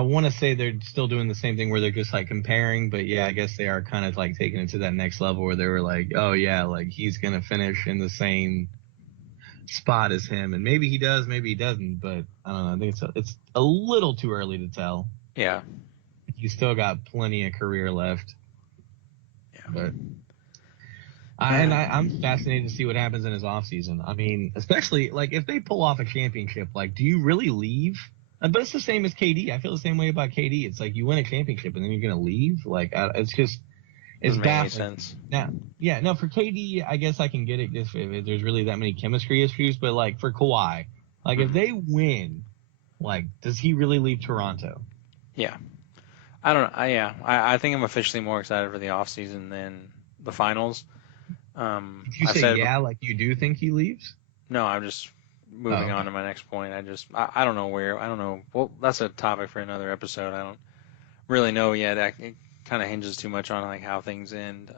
want to say they're still doing the same thing where they're just like comparing, but yeah, I guess they are kind of like taking it to that next level where they were like, oh yeah, like he's gonna finish in the same spot as him, and maybe he does, maybe he doesn't, but I don't know. I think it's a little too early to tell. Yeah. He's still got plenty of career left. Yeah. But I'm fascinated to see what happens in his off season. I mean, especially like if they pull off a championship, like do you really leave? But it's the same as KD. I feel the same way about KD. It's like you win a championship and then you're gonna leave. Like it's just it's Doesn't make any baffling. sense. Now, yeah, no, for KD, I guess I can get it if there's really that many chemistry issues. But like for Kawhi, like if they win, like does he really leave Toronto? Yeah. I don't know. I think I'm officially more excited for the off season than the finals. If you I say said yeah, like you do think he leaves? no. I'm just moving on to my next point. I don't know where. I don't know. Well, that's a topic for another episode. I don't really know yet. It kind of hinges too much on like how things end.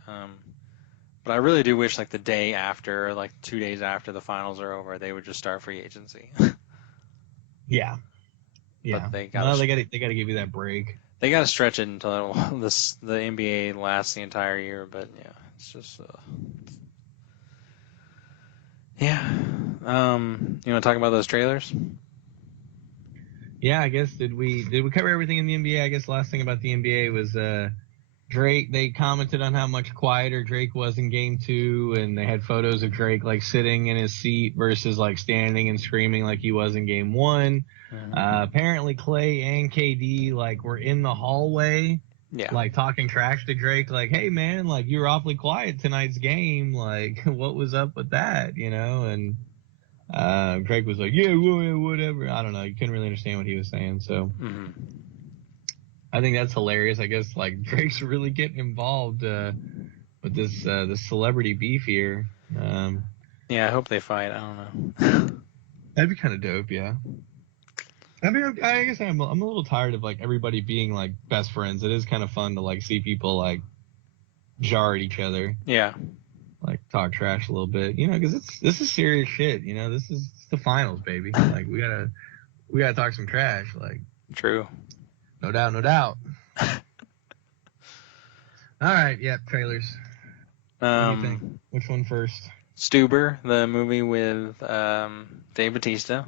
But I really do wish like the day after, or like 2 days after the finals are over, they would just start free agency. Yeah. But they gotta give you that break. They got to stretch it until the NBA lasts the entire year. But yeah, it's just yeah. You want to talk about those trailers? Yeah, I guess did we cover everything in the NBA? I guess the last thing about the NBA was Drake. They commented on how much quieter Drake was in Game 2, and they had photos of Drake like sitting in his seat versus like standing and screaming like he was in Game 1. Mm-hmm. Apparently Clay and KD like were in the hallway, like talking trash to Drake, like, "Hey man, like you were awfully quiet tonight's game. Like, what was up with that?" You know, and Drake was like, "Yeah, whatever." I don't know. You couldn't really understand what he was saying, so. Mm-hmm. I think that's hilarious. I guess like Drake's really getting involved with this celebrity beef here. Yeah, I hope they fight. I don't know. That'd be kind of dope, yeah. I mean, I guess I'm a little tired of like everybody being like best friends. It is kind of fun to like see people like jar at each other. Yeah. Like talk trash a little bit, you know, because this is serious shit. You know, this is the finals, baby. Like we gotta talk some trash. Like True. no doubt, no doubt. All right, yeah, trailers. What do you think? Which one first? Stuber, the movie with Dave Bautista.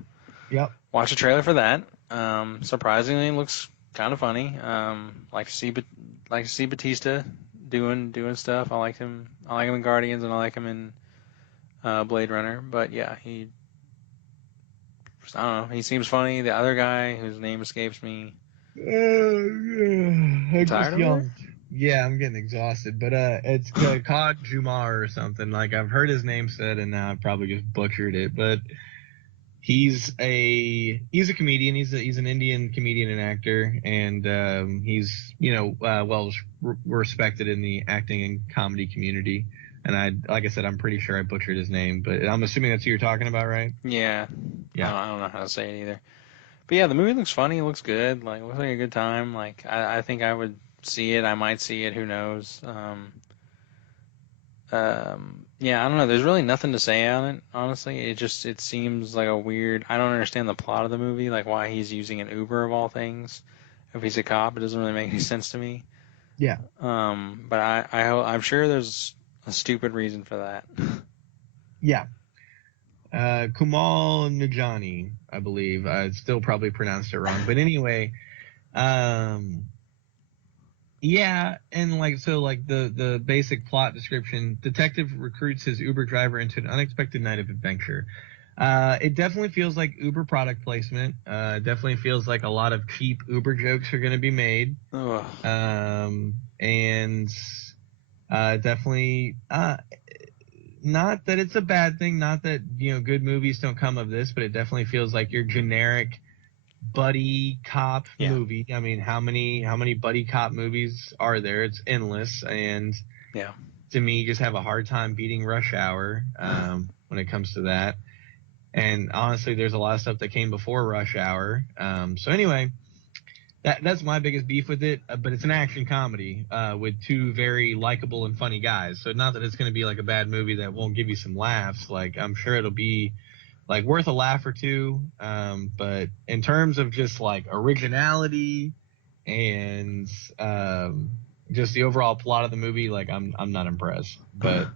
Yep. Watch the trailer for that. Surprisingly, it looks kind of funny. Like to see Batista doing stuff. I like him in Guardians, and I like him in Blade Runner. But yeah, I don't know. He seems funny. The other guy, whose name escapes me. I'm tired of it? Yeah, I'm getting exhausted. But it's Cod Jumar or something. Like I've heard his name said, and now I've probably just butchered it. But he's a comedian. He's an Indian comedian and actor, and he's well respected in the acting and comedy community. And like I said, I'm pretty sure I butchered his name, but I'm assuming that's who you're talking about, right? Yeah. I don't know how to say it either. But yeah, the movie looks funny. It looks good. Like, it looks like a good time. Like, I think I would see it. I might see it. Who knows? Yeah, I don't know. There's really nothing to say on it, honestly. It seems like a weird. I don't understand the plot of the movie, like why he's using an Uber of all things. If he's a cop, it doesn't really make any sense to me. Yeah. But I'm sure there's a stupid reason for that. Yeah. Kumal Najani, I believe. I still probably pronounced it wrong, but anyway, yeah, and like so, like the basic plot description: detective recruits his Uber driver into an unexpected night of adventure. It definitely feels like Uber product placement. It definitely feels like a lot of cheap Uber jokes are going to be made. Ugh. And definitely. Not that it's a bad thing, not that, good movies don't come of this, but it definitely feels like your generic buddy cop movie. I mean, how many buddy cop movies are there? It's endless, and to me, just have a hard time beating Rush Hour when it comes to that. And honestly, there's a lot of stuff that came before Rush Hour. So anyway, That's my biggest beef with it, but it's an action comedy with two very likable and funny guys. So not that it's going to be like a bad movie that won't give you some laughs. Like I'm sure it'll be like worth a laugh or two. But in terms of just like originality and just the overall plot of the movie, like I'm not impressed. But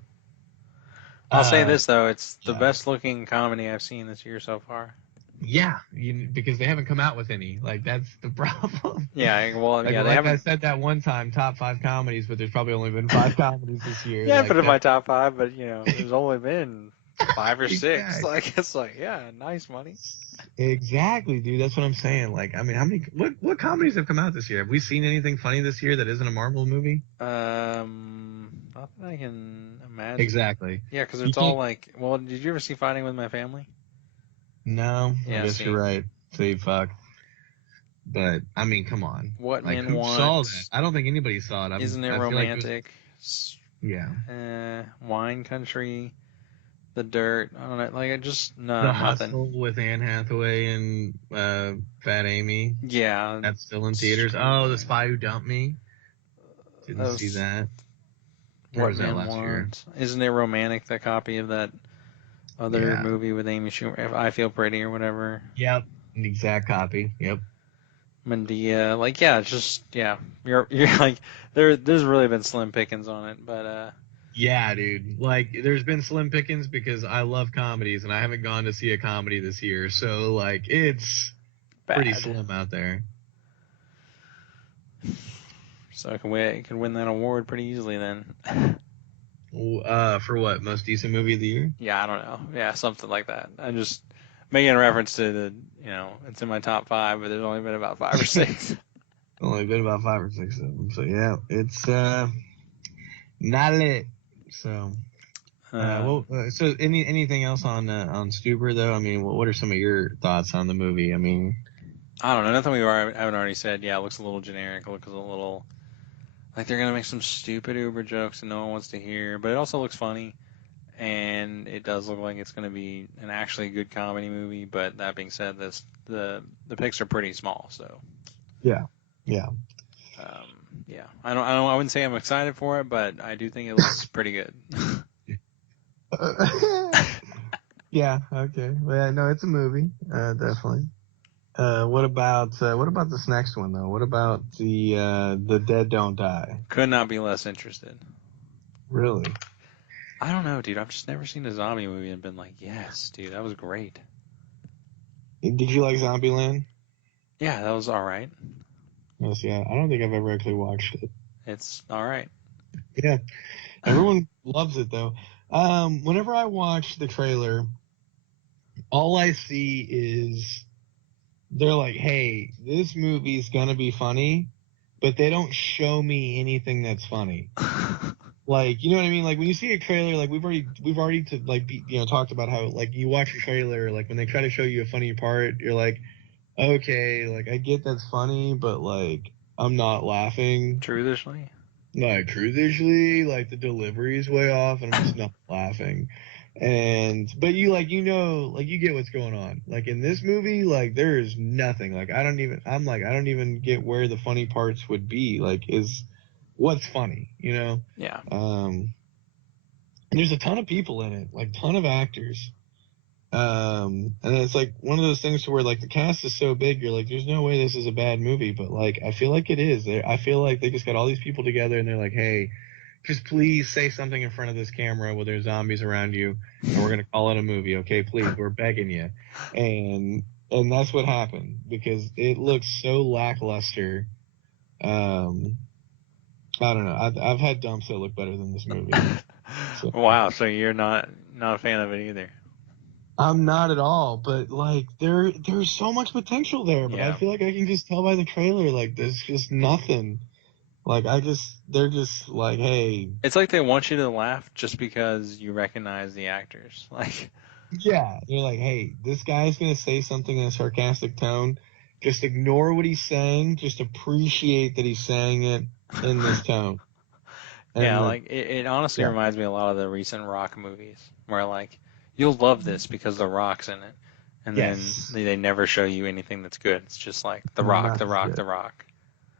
I'll say this though, it's the yeah. best looking comedy I've seen this year so far. Yeah, because they haven't come out with any. Like that's the problem. Yeah, well, Like yeah, they like I haven't. said that one time, top 5 comedies, but there's probably only been 5 comedies this year. Yeah, I put Like it in my that. top five, but there's only been 5 or 6. Exactly. Like it's like, yeah, nice money. Exactly, dude. That's what I'm saying. Like, I mean, how many what comedies have come out this year? Have we seen anything funny this year that isn't a Marvel movie? Not that I can imagine. Exactly. Yeah, because You it's all can't. like, well, did you ever see Fighting with My Family? No, I Yeah, guess see, you're right. See, fuck. But I mean, come on. What Like, Men who saw that? Want, I don't think anybody saw it. Isn't It I feel like it was. Romantic? Yeah. Wine Country, The Dirt. I don't know, like I just The nothing. Hustle with Anne Hathaway and Fat Amy. Yeah, That's still in theaters. Oh, The Scream. Spy Who Dumped Me. Didn't see Those that. Or What was that Men last year? Want. Isn't It Romantic? The copy of that other Yeah. movie with Amy Schumer, If I Feel Pretty or whatever. Yep. An exact copy. Yep. Medea, like yeah, it's just yeah. You're like there's really been slim pickings on it, but Yeah, dude. Like, there's been slim pickings because I love comedies and I haven't gone to see a comedy this year. So, like, it's pretty bad. slim out there. So it can win that award pretty easily then. For what? Most decent movie of the year? Yeah, I don't know. Yeah, something like that. I'm just making a reference to the it's in my top five, but there's only been about 5 or 6. Only been about 5 or 6 of them. So, yeah, it's not lit. So. So anything else on Stuber though? I mean, what are some of your thoughts on the movie? I mean, I don't know. Nothing haven't already said. Yeah, it looks a little generic. It looks a little like they're gonna make some stupid Uber jokes and no one wants to hear. But it also looks funny, and it does look like it's gonna be an actually good comedy movie. But that being said, the picks are pretty small. So yeah. yeah, I wouldn't say I'm excited for it, but I do think it looks pretty good. Yeah. Okay. Well, yeah, no, it's a movie. Definitely. What about this next one though? What about the Dead Don't Die? Could not be less interested. Really? I don't know, dude. I've just never seen a zombie movie and been like, yes, dude, that was great. Did you like Zombieland? Yeah, that was all right. Yes. Yeah. I don't think I've ever actually watched it. It's all right. Yeah. Everyone loves it though. Whenever I watch the trailer, all I see is they're like, hey, this movie's gonna be funny, but they don't show me anything that's funny. Like, you know what I mean? Like when you see a trailer, like we've already talked about how like you watch a trailer, like when they try to show you a funny part, you're like, okay, like I get that's funny, but like I'm not laughing. Truthishly. Like truthishly, like the delivery's way off, and I'm just not laughing. But you get what's going on. Like in this movie, like there is nothing. Like I don't even get where the funny parts would be. Like what's funny, you know? Yeah. And there's a ton of people in it, like ton of actors. And it's like one of those things to where like the cast is so big, you're like, there's no way this is a bad movie, but like I feel like it is. I feel like they just got all these people together and they're like, hey, just please say something in front of this camera where there's zombies around you, and we're gonna call it a movie, okay? Please, we're begging you. And that's what happened because it looks so lackluster. I don't know. I've had dumps that look better than this movie. So. Wow. So you're not a fan of it either. I'm not at all, but like there's so much potential there, but I Yeah. feel like I can just tell by the trailer like there's just nothing. Like they're just like, hey, It's like they want you to laugh just because you recognize the actors. Like, yeah, they're like, hey, this guy's gonna say something in a sarcastic tone. Just ignore what he's saying. Just appreciate that he's saying it in this tone. yeah, And like it honestly yeah, reminds me a lot of the recent Rock movies where like you'll love this because The Rock's in it. and then Yes. they never show you anything that's good. It's just like The Rock, The Nothing Rock, good. The Rock.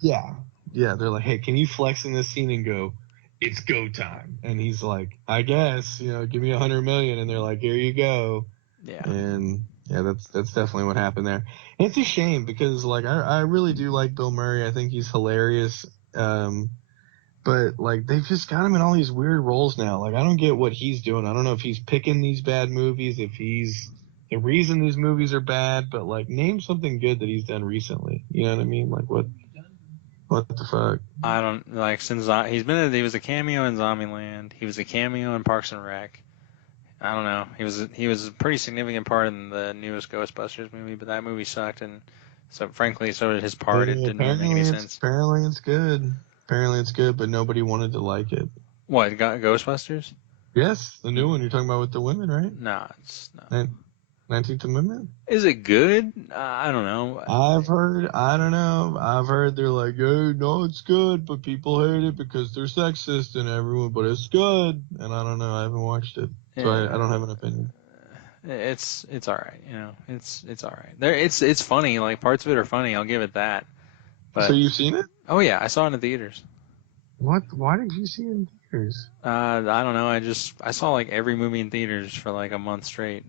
Yeah. Yeah. They're like, hey, can you flex in this scene and go, it's go time? And he's like, I guess, give me $100 million. And they're like, here you go. Yeah. And yeah, that's definitely what happened there. And it's a shame because like I really do like Bill Murray. I think he's hilarious. But like they've just got him in all these weird roles now. Like I don't get what he's doing. I don't know if he's picking these bad movies, if he's the reason these movies are bad, but like name something good that he's done recently. You know what I mean? Like what the fuck? I don't like since he was a cameo in Zombieland. He was a cameo in Parks and Rec. I don't know. He was a pretty significant part in the newest Ghostbusters movie, but that movie sucked, and so frankly, so did his part. It didn't really make any sense. Apparently it's good. Apparently it's good, but nobody wanted to like it. What, Ghostbusters? Yes, the new one you're talking about with the women, right? No, it's no. 19th Amendment? Is it good? I don't know. I don't know. I've heard they're like, hey, no, it's good, but people hate it because they're sexist and everyone, but it's good. And I don't know. I haven't watched it. So I don't have an opinion. It's all right, it's all right. It's funny. Like parts of it are funny. I'll give it that. But So you've seen it? oh yeah, I saw it in the theaters. What? Why did you see it in theaters? I don't know. I saw like every movie in theaters for like a month straight.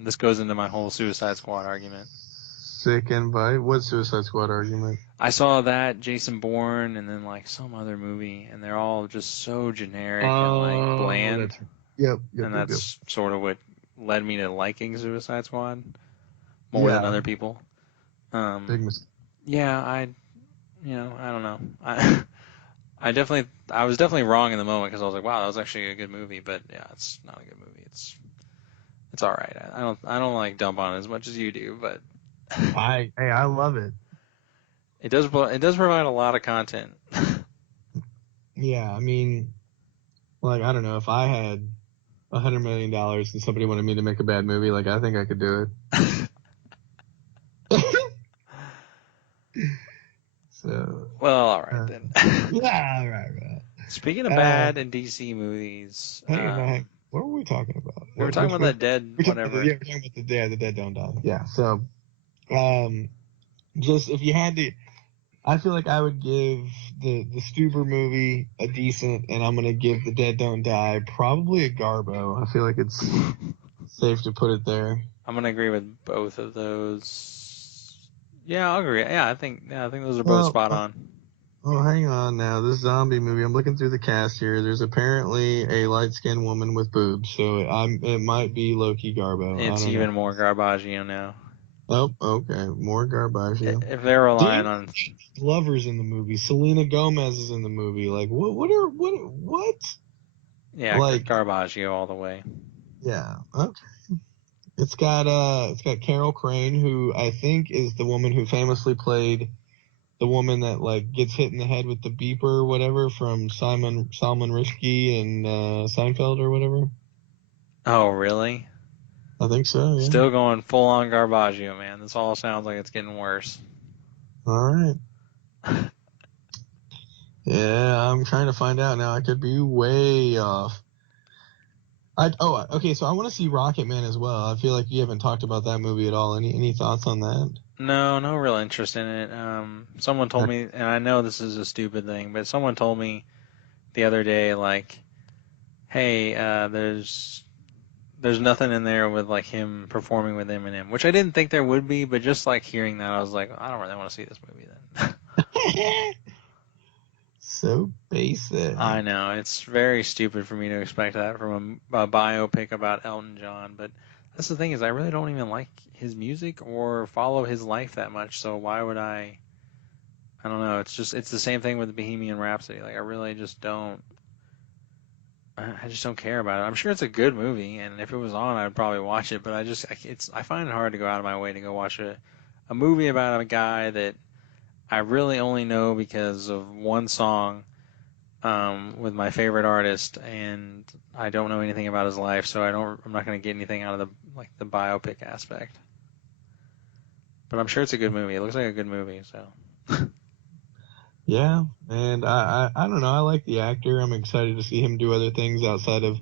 This goes into my whole Suicide Squad argument. Sick invite. What Suicide Squad argument? I saw that Jason Bourne and then like some other movie, and they're all just so generic and like bland. Yep. And that's sort of what led me to liking Suicide Squad more than other people. Big mistake. Yeah, I don't know. I was definitely wrong in the moment because I was like, wow, that was actually a good movie. But yeah, it's not a good movie. It's all right. I don't like dump on it as much as you do, but I love it. it does provide a lot of content. Yeah, I mean, like I don't know if I had $100 million and somebody wanted me to make a bad movie, like I think I could do it. So. Well, all right then. Yeah, all right. Speaking of bad and DC movies, hey, what were we talking about? We were talking about that dead whatever. Yeah, we're talking about the dead don't die. Yeah. So, just if you had to, I feel like I would give the Stuber movie a decent, and I'm gonna give the Dead Don't Die probably a Garbo. I feel like it's safe to put it there. I'm gonna agree with both of those. Yeah, I'll agree. Yeah, I think those are both spot on. Oh, hang on now. This zombie movie, I'm looking through the cast here. There's apparently a light-skinned woman with boobs, so it might be low-key Garbo. It's even more Garbaggio now. Oh, okay. More Garbaggio. If they're relying on lovers in the movie, Selena Gomez is in the movie. Like, what? Yeah, like Garbaggio all the way. Yeah. Okay. It's got Carol Crane, who I think is the woman who famously played the woman that like gets hit in the head with the beeper or whatever from Salman Rushdie and Seinfeld or whatever. Oh, really? I think so. Yeah. Still going full on Garbaggio, man. This all sounds like it's getting worse. All right. Yeah, I'm trying to find out now. I could be way off. Okay. So I want to see Rocket Man as well. I feel like you haven't talked about that movie at all. Any thoughts on that? No real interest in it. Someone told me, and I know this is a stupid thing, but someone told me the other day, like, hey, there's nothing in there with like him performing with Eminem, which I didn't think there would be, but just like hearing that, I was like, I don't really want to see this movie then. So basic. I know, it's very stupid for me to expect that from a biopic about Elton John, but that's the thing is I really don't even like his music or follow his life that much, so why would I don't know, it's the same thing with Bohemian Rhapsody. Like I really just don't care about it. I'm sure it's a good movie, and if it was on, I would probably watch it. But I find it hard to go out of my way to go watch a movie about a guy that I really only know because of one song with my favorite artist, and I don't know anything about his life, so I'm not going to get anything out of the biopic aspect. But I'm sure it's a good movie. It looks like a good movie, so. Yeah, and I don't know. I like the actor. I'm excited to see him do other things outside of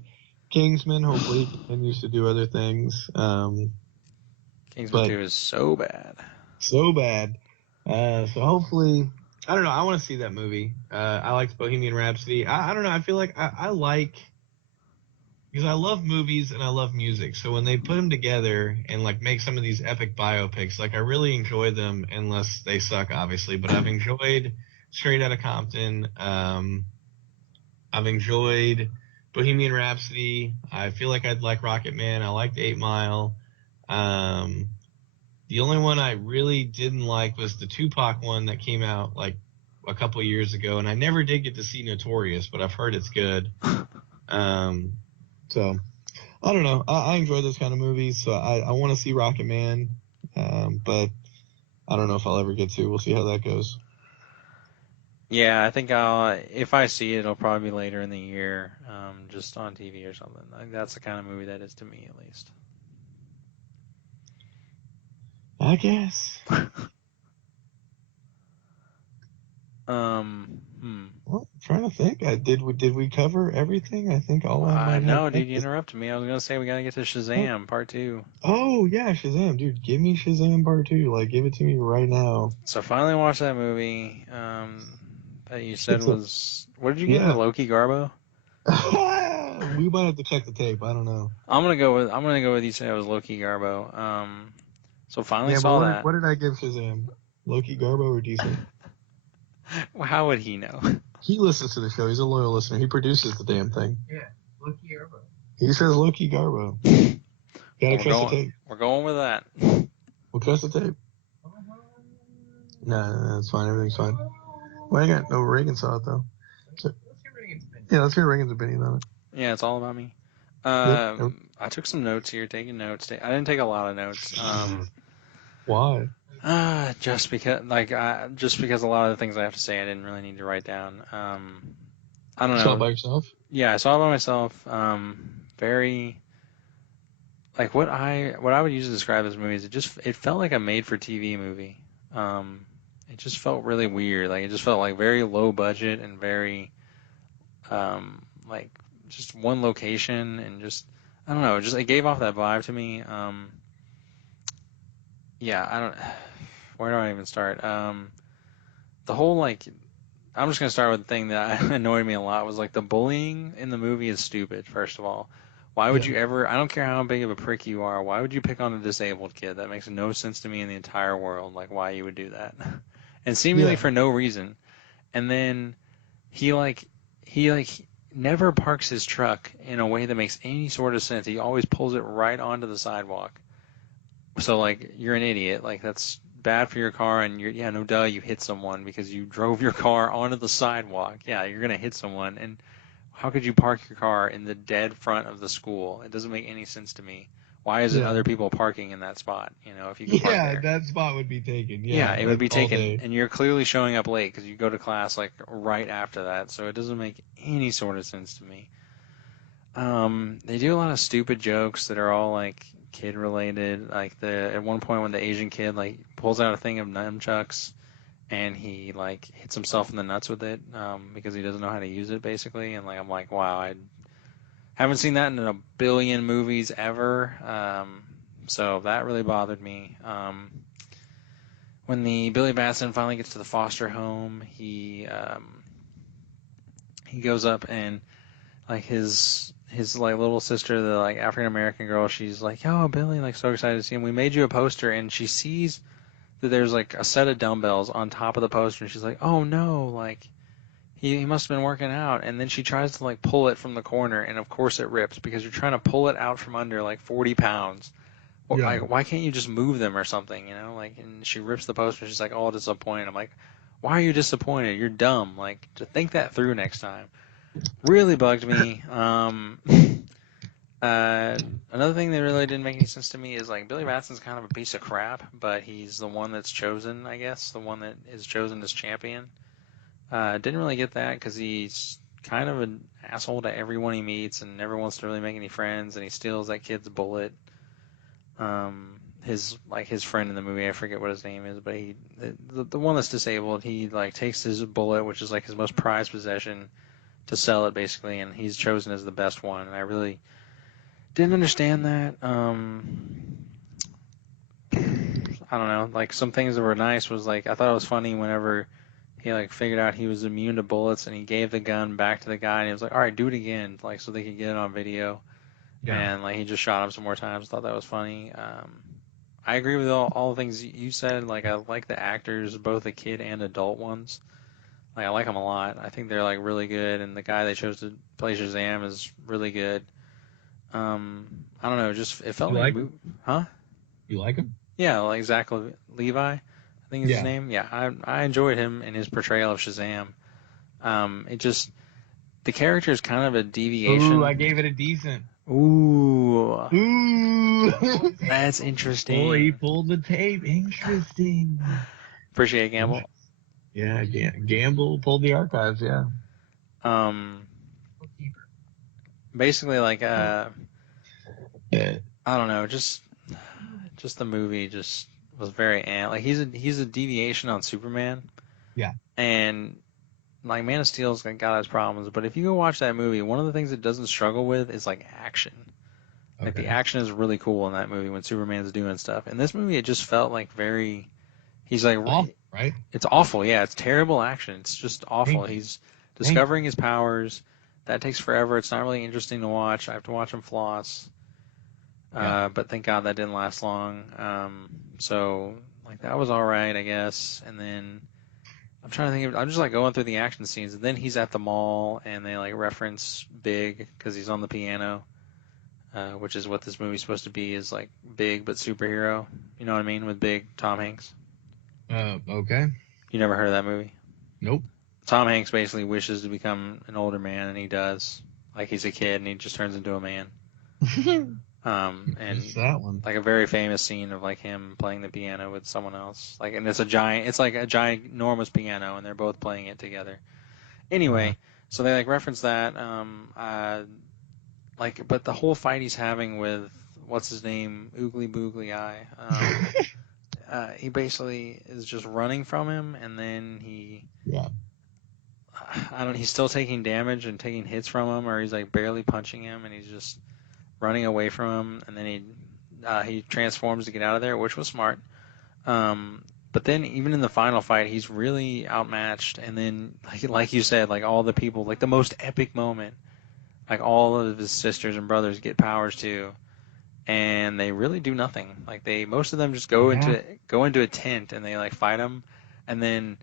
Kingsman. Hopefully he continues to do other things. Kingsman but 2 is so bad. so bad. So hopefully, I don't know. I want to see that movie. I liked Bohemian Rhapsody. I don't know. I feel like I like, because I love movies and I love music. So when they put them together and like make some of these epic biopics, like I really enjoy them, unless they suck, obviously. But I've enjoyed Straight Outta Compton. I've enjoyed Bohemian Rhapsody. I feel like I'd like Rocket Man. I liked 8 Mile. Um, the only one I really didn't like was the Tupac one that came out like a couple of years ago, and I never did get to see Notorious, but I've heard it's good. So I don't know. I enjoy those kind of movies, so I want to see Rocket Man, but I don't know if I'll ever get to. We'll see how that goes. Yeah, I think if I see it, it'll probably be later in the year, just on TV or something. Like, that's the kind of movie that is to me, at least. I guess. Well, I'm trying to think. Did we cover everything? I think all I might have No, dude, left you is. interrupted me. I was gonna say we gotta get to Oh, Shazam Part 2. oh yeah, Shazam, dude. Give me Shazam Part 2. Like, give it to me right now. So finally watched that movie. That you said It's a was, what did you give it? yeah. Loki Garbo? We might have to check the tape. I don't know. I'm gonna go with you said it was Loki Garbo. So finally Yeah, but saw that. what did I give Shazam? Loki, Garbo, or decent? Well, how would he know? He listens to the show. He's a loyal listener. He produces the damn thing. Yeah, Loki Garbo. He says Loki Garbo. Well, Gotta trust the tape. we're going with that. We'll trust the tape. No, it's fine. Everything's fine. Well, I got no Reagan saw it though. So, yeah, let's hear Reagan's opinion on it. Yeah, it's all about me. Yep. I took some notes here, taking notes. I didn't take a lot of notes. Why? Just because a lot of the things I have to say I didn't really need to write down. I don't You saw it know. by yourself? Yeah, I saw it by myself. Very like what I would use to describe this movie is it felt like a made for TV movie. It just felt really weird. Like it just felt like very low budget and very like just one location and just I don't know. Just it gave off that vibe to me. Yeah, I don't. Where do I even start? The whole like I'm just gonna start with the thing that annoyed me a lot was like the bullying in the movie is stupid. First of all, why would Yeah. you ever? I don't care how big of a prick you are. Why would you pick on a disabled kid? That makes no sense to me in the entire world. Like why you would do that, and seemingly Yeah. for no reason. And then he like he never parks his truck in a way that makes any sort of sense. He always pulls it right onto the sidewalk. So like you're an idiot. Like that's bad for your car and you're yeah, no duh, you hit someone because you drove your car onto the sidewalk. Yeah, you're gonna hit someone and how could you park your car in the dead front of the school? It doesn't make any sense to me. Why isn't Yeah. other people parking in that spot? If you could park Yeah, there. that spot would be taken. Yeah, Yeah, it would like be all taken, day. and you're clearly showing up late because you go to class like right after that, so it doesn't make any sort of sense to me. They do a lot of stupid jokes that are all like kid related. Like at one point when the Asian kid like pulls out a thing of nunchucks and he like hits himself in the nuts with it because he doesn't know how to use it basically. And like I'm like, wow, I haven't seen that in a billion movies ever. So that really bothered me. When the Billy Batson finally gets to the foster home, he goes up and like his like little sister, the like African American girl, she's like, "Oh, Billy, like so excited to see him. We made you a poster." And she sees that there's like a set of dumbbells on top of the poster, and she's like, "Oh no, like he must have been working out." And then she tries to like pull it from the corner, and of course it rips because you're trying to pull it out from under like 40 pounds. Yeah. Like, why can't you just move them or something, Like, and she rips the poster. She's like, "Oh, disappointed." I'm like, "Why are you disappointed? You're dumb. Like, to think that through next time." Really bugged me. Another thing that really didn't make any sense to me is like Billy Batson's kind of a piece of crap, but he's the one that's chosen, I guess, the one that is chosen as champion. Didn't really get that because he's kind of an asshole to everyone he meets and never wants to really make any friends, and he steals that kid's bullet. His friend in the movie, I forget what his name is, but the one that's disabled, he like takes his bullet, which is like his most prized possession, to sell it basically, and he's chosen as the best one. And I really didn't understand that. I don't know, like some things that were nice was like I thought it was funny whenever he like figured out he was immune to bullets and he gave the gun back to the guy and he was like, all right, do it again, like so they could get it on video. Yeah. And like he just shot him some more times. Thought that was funny. I agree with all the things you said. Like I like the actors, both the kid and adult ones. Like I like them a lot. I think they're like really good, and the guy they chose to play Shazam is really good. I don't know, just it felt You like like him? huh? You like him? Yeah, like Zach Levi, I think is his Yeah. name. Yeah, I enjoyed him in his portrayal of Shazam. It just the character is kind of a Ooh, I deviation. gave it a decent. Ooh, Ooh. that's Oh, he interesting. pulled the tape. Interesting. Appreciate it, Gamble. Yeah, Gamble pulled the archives. Yeah. Um, basically, like Yeah. I don't know, just the movie just was very like he's a deviation on Superman, Yeah. and like Man of Steel's got his problems, but if you go watch that movie, one of the things it doesn't struggle with is like action. Like the Okay. action is really cool in that movie when Superman's doing stuff. In this movie, it just felt like very. He's like, Awful, right? it's awful. Yeah, it's terrible action. It's just awful. Thank you. He's Thank you. discovering his powers. That takes forever. It's not really interesting to watch. I have to watch him floss. Yeah. But thank God that didn't last long. So like that was all right, I guess. And then I'm trying to think of. I'm just like going through the action scenes. And then he's at the mall, and they like reference Big because he's on the piano. Which is what this movie's supposed to be, is like Big but superhero. You know what I mean? With Big Tom Hanks. Okay. You never heard of that movie? Nope. Tom Hanks basically wishes to become an older man, and he does. Like he's a kid, and he just turns into a man. And Just that one. like a very famous scene of like him playing the piano with someone else. Like, and it's like a giant, enormous piano, and they're both playing it together. Anyway, so they like reference that. Like, but the whole fight he's having with what's his name, Oogly Boogly Eye. He basically is just running from him, and then Yeah. I don't. He's still taking damage and taking hits from him, or he's like barely punching him, and he's just running away from him, and then he transforms to get out of there, which was smart. But then even in the final fight, he's really outmatched, and then like you said, like all the people, like the most epic moment, like all of his sisters and brothers get powers too, and they really do nothing. Like most of them just go into a tent and they like fight him, and then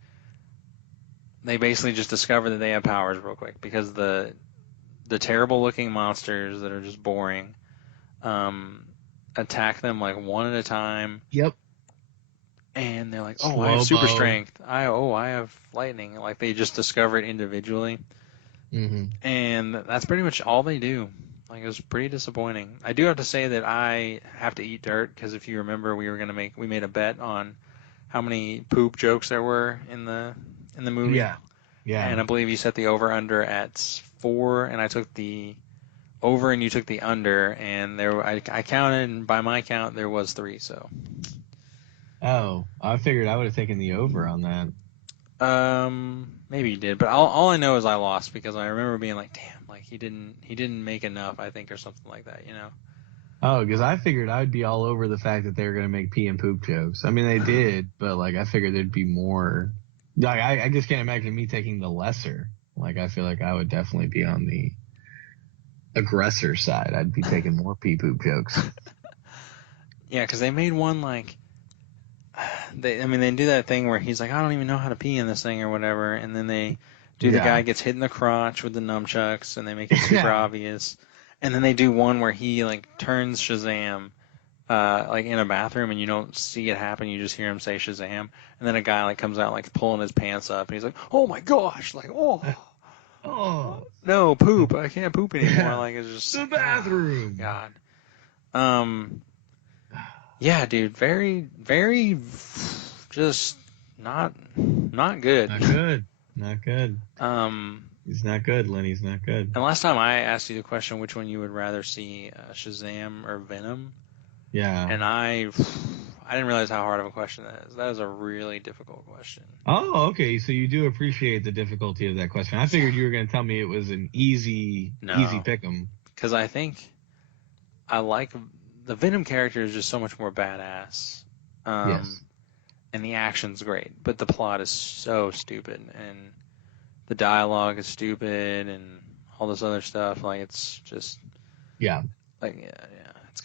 they basically just discover that they have powers real quick because the terrible looking monsters that are just boring attack them like one at a time. Yep. And they're like, oh, I have super Slow-mo. strength. I have lightning. Like they just discover it individually. Mm-hmm. And that's pretty much all they do. Like it was pretty disappointing. I do have to say that I have to eat dirt because if you remember, we made a bet on how many poop jokes there were in the movie. Yeah. Yeah. And I believe you set the over under at 4, and I took the over and you took the under, and I counted, and by my count there was 3. So Oh, I figured I would have taken the over on that. maybe you did, but all I know is I lost because I remember being like, damn, like he didn't make enough, I think, or something like that, you know. Oh, because I figured I'd be all over the fact that they were going to make pee and poop jokes. I mean, they did, but like I figured there'd be more. Like I just can't imagine me taking the lesser. Like I feel like I would definitely be on the aggressor side. I'd be taking more pee poop jokes. Yeah, because they made one like they do that thing where he's like, I don't even know how to pee in this thing or whatever, and then they do the guy gets hit in the crotch with the nunchucks, and they make it super obvious, and then they do one where he like turns Shazam like in a bathroom, and you don't see it happen, you just hear him say Shazam, and then a guy like comes out like pulling his pants up, and he's like, oh my gosh, like Oh, no poop, I can't poop anymore, like it's just the bathroom. God. Yeah, dude, very, very, just not good. Not good. Not good. Um, He's not good, Lenny's not good. and last time I asked you the question, which one you would rather see, Shazam or Venom, Yeah. and I didn't realize how hard of a question that is. That is a really difficult question. Oh, okay. So you do appreciate the difficulty of that question. I figured you were going to tell me it was an easy No. pick'em. Because I think I like the Venom character is just so much more badass. Um, and the action's great, but the plot is so stupid, and the dialogue is stupid, and all this other stuff. Like it's just Yeah. like yeah.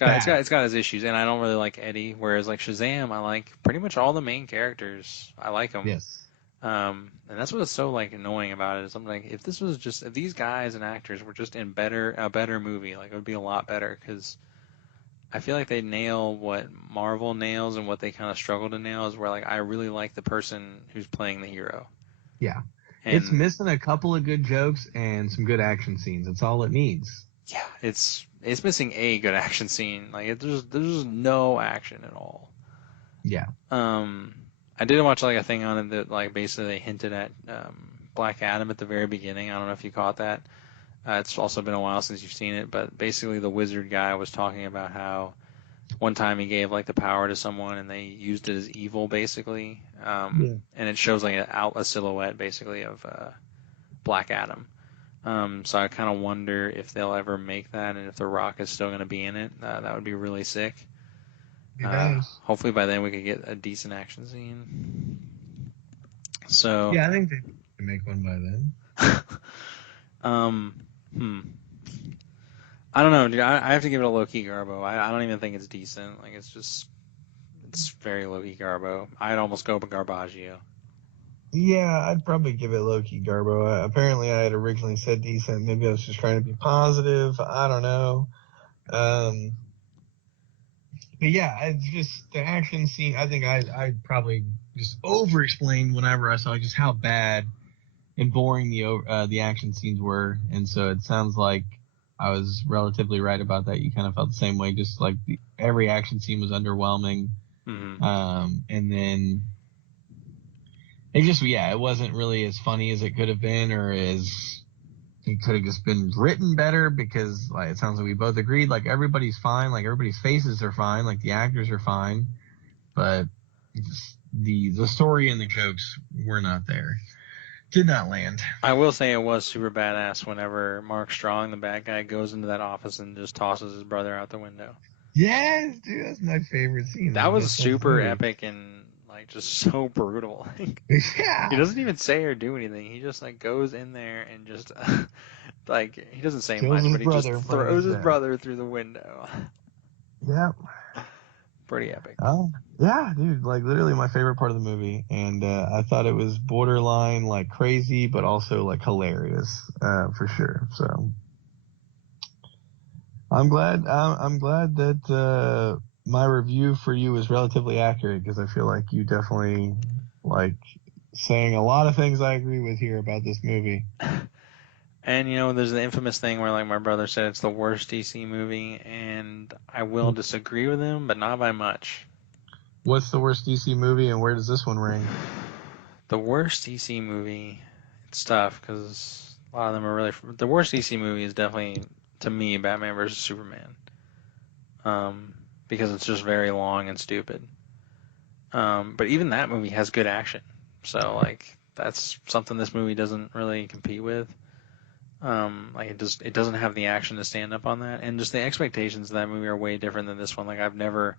Bad. It's got its issues, and I don't really like Eddie. Whereas like Shazam, I like pretty much all the main characters. I like them. Yes. And that's what's so like annoying about it is I'm like, if these guys and actors were just in a better movie, like it would be a lot better because I feel like they nail what Marvel nails and what they kind of struggle to nail is where like I really like the person who's playing the hero. Yeah. It's And missing a couple of good jokes and some good action scenes. That's all it needs. yeah, it's missing a good action scene. Like there's no action at all. Yeah. I did watch like a thing on it that like basically they hinted at Black Adam at the very beginning. I don't know if you caught that. It's also been a while since you've seen it, but basically the wizard guy was talking about how one time he gave like the power to someone and they used it as evil basically, and it shows like a silhouette basically of Black Adam. So I kind of wonder if they'll ever make that and if The Rock is still going to be in it. That would be really sick. Be nice. Hopefully by then we could get a decent action scene. So Yeah, I think they can make one by then. um, I don't know, dude. I have to give it a low key Garbo. I don't even think it's decent. Like it's very low key Garbo. I'd almost go with Garbaggio. Yeah, I'd probably give it low-key Garbo. Apparently, I had originally said decent. Maybe I was just trying to be positive. I don't know. But yeah, it's just the action scene. I think I probably just over-explained whenever I saw just how bad and boring the action scenes were. And so it sounds like I was relatively right about that. You kind of felt the same way. Just like every action scene was underwhelming. Mm-hmm. And then it wasn't really as funny as it could have been, or as it could have just been written better, because like it sounds like we both agreed, like everybody's fine, like everybody's faces are fine, like the actors are fine, but the story and the jokes were not there. Did not land. I will say it was super badass whenever Mark Strong, the bad guy, goes into that office and just tosses his brother out the window. Yes, dude, that's my favorite scene. That was That's the best super movie. epic and like just so brutal. Yeah. He doesn't even say or do anything. He just like goes in there and just like he doesn't say Kills much, his but he just brother in front of throws his his dad. brother through the window. Yeah. Pretty epic. Oh, yeah, dude, like literally my favorite part of the movie. And I thought it was borderline like crazy, but also like hilarious, for sure. So I'm glad that my review for you is relatively accurate, because I feel like you definitely like saying a lot of things I agree with here about this movie. And you know, there's the infamous thing where like my brother said it's the worst DC movie, and I will disagree with him, but not by much. What's the worst DC movie, and where does this one rank? The worst DC movie, it's tough because a lot of them are really. The worst DC movie is definitely to me Batman versus Superman, because it's just very long and stupid. But even that movie has good action, so like that's something this movie doesn't really compete with. Like it doesn't have the action to stand up on that, and just the expectations of that movie are way different than this one. Like I've never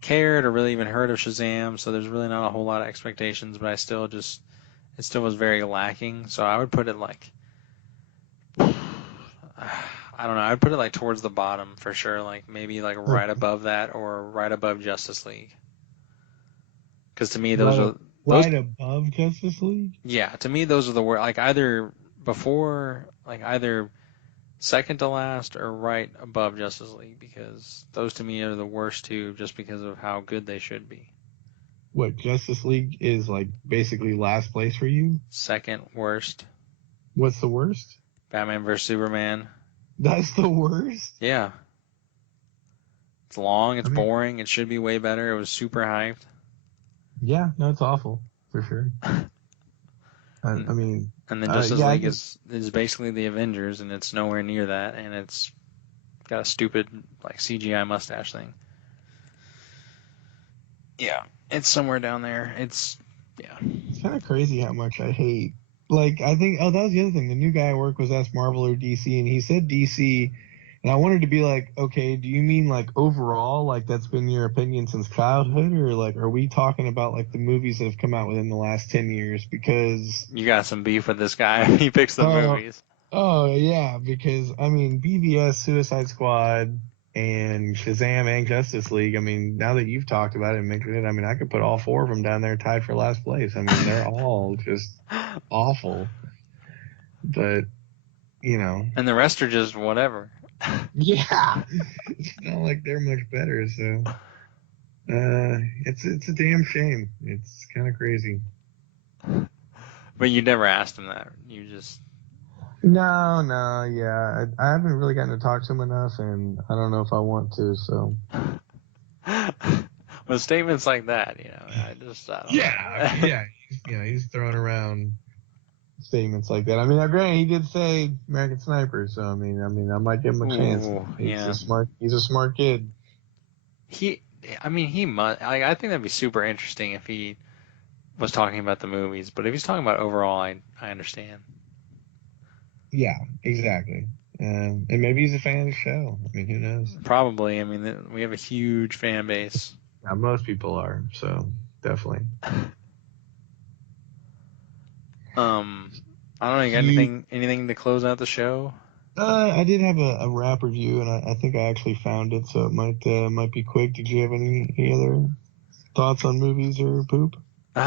cared or really even heard of Shazam, so there's really not a whole lot of expectations, but it still was very lacking. So I would put it like I don't know, I would put it like towards the bottom for sure, like maybe like right above that or right above Justice League. Because to me Right above Justice League. yeah, to me those are the worst. Like either second to last or right above Justice League, because those to me are the worst two just because of how good they should be. What, Justice League is like basically last place for you? Second worst, What's the worst? Batman vs Superman. That's the worst? Yeah. It's long, it's I mean, boring, it should be way better. It was super hyped. yeah, no, it's awful for sure. I mean, And then Justice yeah, League is basically the Avengers, and it's nowhere near that, and it's got a stupid like CGI mustache thing. Yeah, it's somewhere down there. It's kind of crazy how much I hate. Like, I think, that was the other thing. The new guy at work was asked Marvel or DC, and he said DC, And I wanted to be like, okay, do you mean like overall, like that's been your opinion since childhood, or like are we talking about like the movies that have come out within the last 10 years? Because You got some beef with this guy. He picks the uh movies. oh yeah, because I mean BVS, Suicide Squad, and Shazam and Justice League. I mean, now that you've talked about it and mentioned it, I mean I could put all four of them down there tied for last place. I mean, they're all just awful. But you know, And the rest are just whatever. yeah, it's not like they're much better. So it's a damn shame. It's kind of crazy. But you never asked him that. You just. No, yeah, I haven't really gotten to talk to him enough, and I don't know if I want to. So With statements like that, I don't yeah, know. I mean, yeah, he's throwing around statements like that. I mean, now granted, he did say American Sniper, so I mean, I might give him a chance. Ooh, He's yeah. he's a smart kid. He must. I think that'd be super interesting if he was talking about the movies, but if he's talking about overall, I understand. Yeah, exactly. And maybe he's a fan of the show. I mean, who knows? Probably. I mean, we have a huge fan base. Yeah, most people are, so definitely. I don't know. You got anything to close out the show? I did have a rap review, and I think I actually found it, so it might be quick. Did you have any other thoughts on movies or poop? No,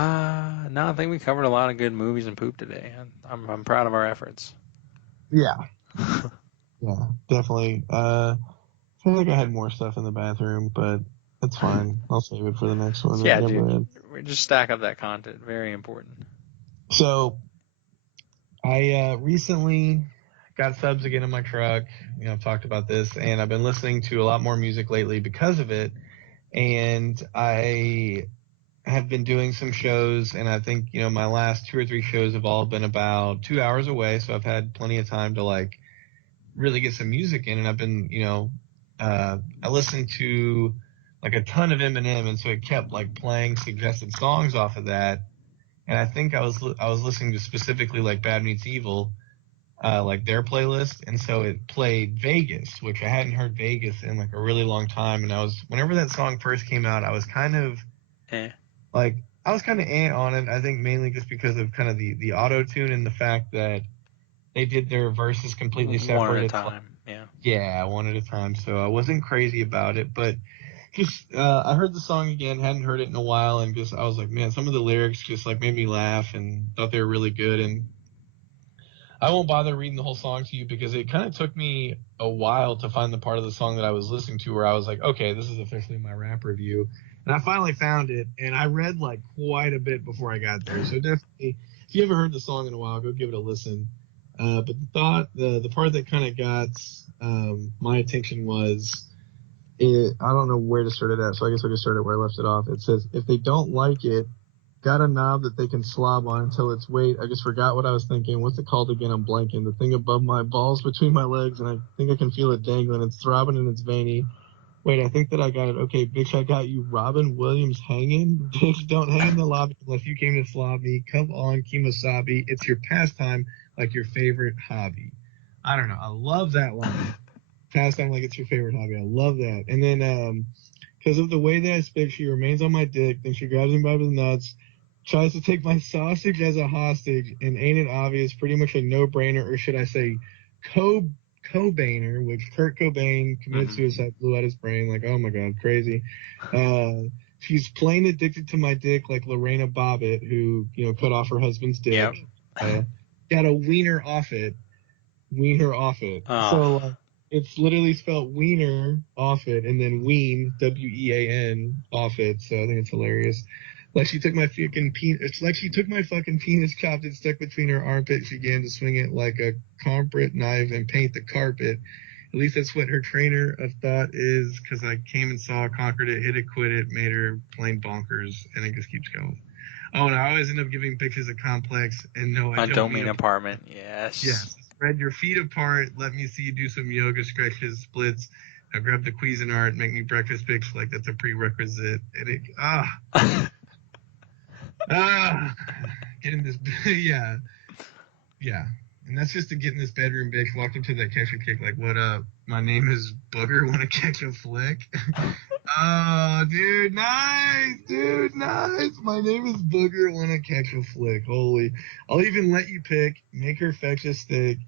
I think we covered a lot of good movies and poop today. I'm proud of our efforts. Yeah, yeah, definitely. I feel like I had more stuff in the bathroom, but it's fine. I'll save it for the next one. It Yeah, never dude. ends. We just stack up that content. Very important. So I recently got subs again in my truck. I've talked about this, and I've been listening to a lot more music lately because of it. And I have been doing some shows, and I think my last 2 or 3 shows have all been about 2 hours away, so I've had plenty of time to like really get some music in. And I've been I listened to like a ton of Eminem, and so it kept like playing suggested songs off of that. And I think I was listening to specifically like Bad Meets Evil, like their playlist, and so it played Vegas, which I hadn't heard Vegas in like a really long time. And whenever that song first came out, I was kind of Eh, like I was kind of on it. I think mainly just because of kind of the auto tune and the fact that they did their verses completely one at separate. a It's like, time. Yeah. yeah, one at a time. So I wasn't crazy about it, but just I heard the song again, hadn't heard it in a while, and just I was like, man, some of the lyrics just like made me laugh and thought they were really good. And I won't bother reading the whole song to you because it kind of took me a while to find the part of the song that I was listening to where I was like, okay, this is officially my rap review. And I finally found it, and I read like quite a bit before I got there. So definitely, if you haven't heard the song in a while, go give it a listen. But the part that kind of got my attention was, I don't know where to start it at, so I guess I'll just start it where I left it off. It says, if they don't like it, got a knob that they can slob on until it's weight. I just forgot what I was thinking. What's it called again? I'm blanking. The thing above my balls between my legs, and I think I can feel it dangling. It's throbbing and it's veiny. Wait, I think that I got it. Okay, bitch, I got you. Robin Williams hanging? Bitch, don't hang in the lobby unless you came to slob me. Come on, Kemosabe. It's your pastime like your favorite hobby. I don't know. I love that line. Pastime like it's your favorite hobby. I love that. And then, because of the way that I spit, she remains on my dick. Then she grabs me by the nuts, tries to take my sausage as a hostage, and ain't it obvious? Pretty much a no-brainer, or should I say, Cobainer, which Kurt Cobain committed suicide, blew out his brain. Like, oh my god, crazy. She's plain addicted to my dick, like Lorena Bobbitt, who cut off her husband's dick. Yep. Got a wiener off it. Wiener off it. Oh. So it's literally spelled wiener off it, and then ween, WEAN, off it. So I think it's hilarious. Like she took my fucking penis. It's like she took my fucking penis, chopped it, stuck between her armpit. She began to swing it like a corporate knife and paint the carpet. At least that's what her trainer of thought is, because I came and saw, conquered it, hit it, quit it, made her plain bonkers, and it just keeps going. Oh, and I always end up giving pictures of Complex, and no, I don't mean apartment. Yes. Yes. Spread your feet apart. Let me see you do some yoga stretches, splits. Now grab the Cuisinart, make me breakfast pics like that's a prerequisite. And get in this. Yeah. And that's just to get in this bedroom, bitch. Walked into that catcher kick like, what up? My name is Booger. Want to catch a flick? Oh, dude, nice, dude, nice. My name is Booger. Want to catch a flick? Holy! I'll even let you pick. Make her fetch a stick.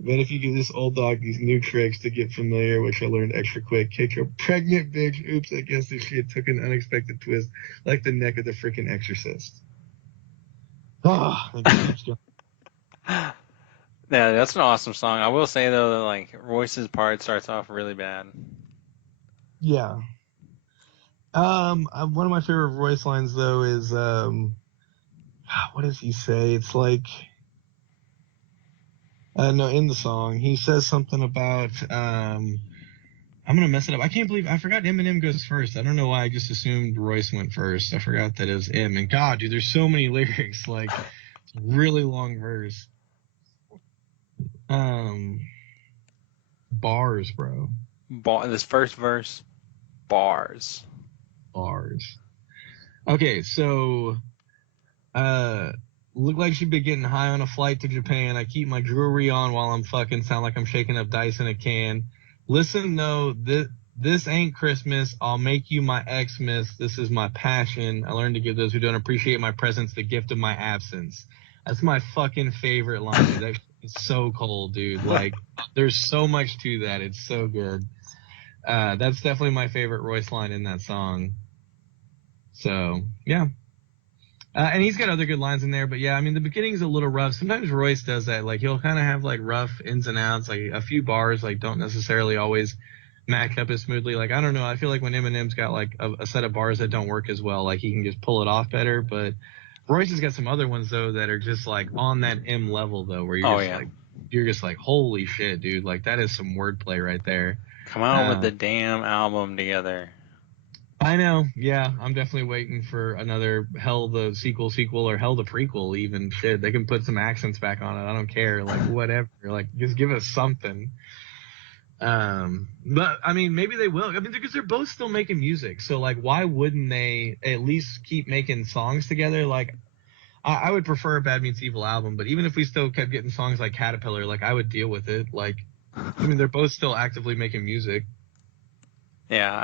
But if you give this old dog these new tricks to get familiar, which I learned extra quick, kick a pregnant bitch. Oops, I guess this shit took an unexpected twist, like the neck of the freaking Exorcist. Oh, it keeps going. Yeah, that's an awesome song. I will say though that like Royce's part starts off really bad. Yeah. One of my favorite voice lines though is what does he say? It's like no, in the song he says something about I'm gonna mess it up. I can't believe I forgot Eminem goes first. I don't know why I just assumed Royce went first. I forgot that it was M. And God, dude, there's so many lyrics. Like, it's a really long verse. Bars, bro. This first verse, bars. Bars. Okay, so look like she'd be getting high on a flight to Japan. I keep my jewelry on while I'm fucking. Sound like I'm shaking up dice in a can. Listen, no, this ain't Christmas. I'll make you my Xmas. This is my passion. I learned to give those who don't appreciate my presence the gift of my absence. That's my fucking favorite line. That is so cold, dude. Like, there's so much to that. It's so good. That's definitely my favorite Royce line in that song. So, yeah. And he's got other good lines in there, but yeah, I mean, the beginning's a little rough. Sometimes Royce does that. Like, he'll kind of have, like, rough ins and outs. Like, a few bars, like, don't necessarily always match up as smoothly. Like, I don't know. I feel like when Eminem's got, like, a set of bars that don't work as well, like, he can just pull it off better. But Royce has got some other ones, though, that are just, like, on that M level, though, where you're just like, holy shit, dude. Like, that is some wordplay right there. Come out with the damn album together. I know. Yeah, I'm definitely waiting for another Hell the sequel, or Hell the prequel. Even shit, they can put some accents back on it. I don't care. Like whatever. Like just give us something. But I mean, maybe they will. I mean, because they're both still making music. So like, why wouldn't they at least keep making songs together? Like, I would prefer a Bad Meets Evil album, but even if we still kept getting songs like Caterpillar, like I would deal with it. Like, I mean, they're both still actively making music. Yeah,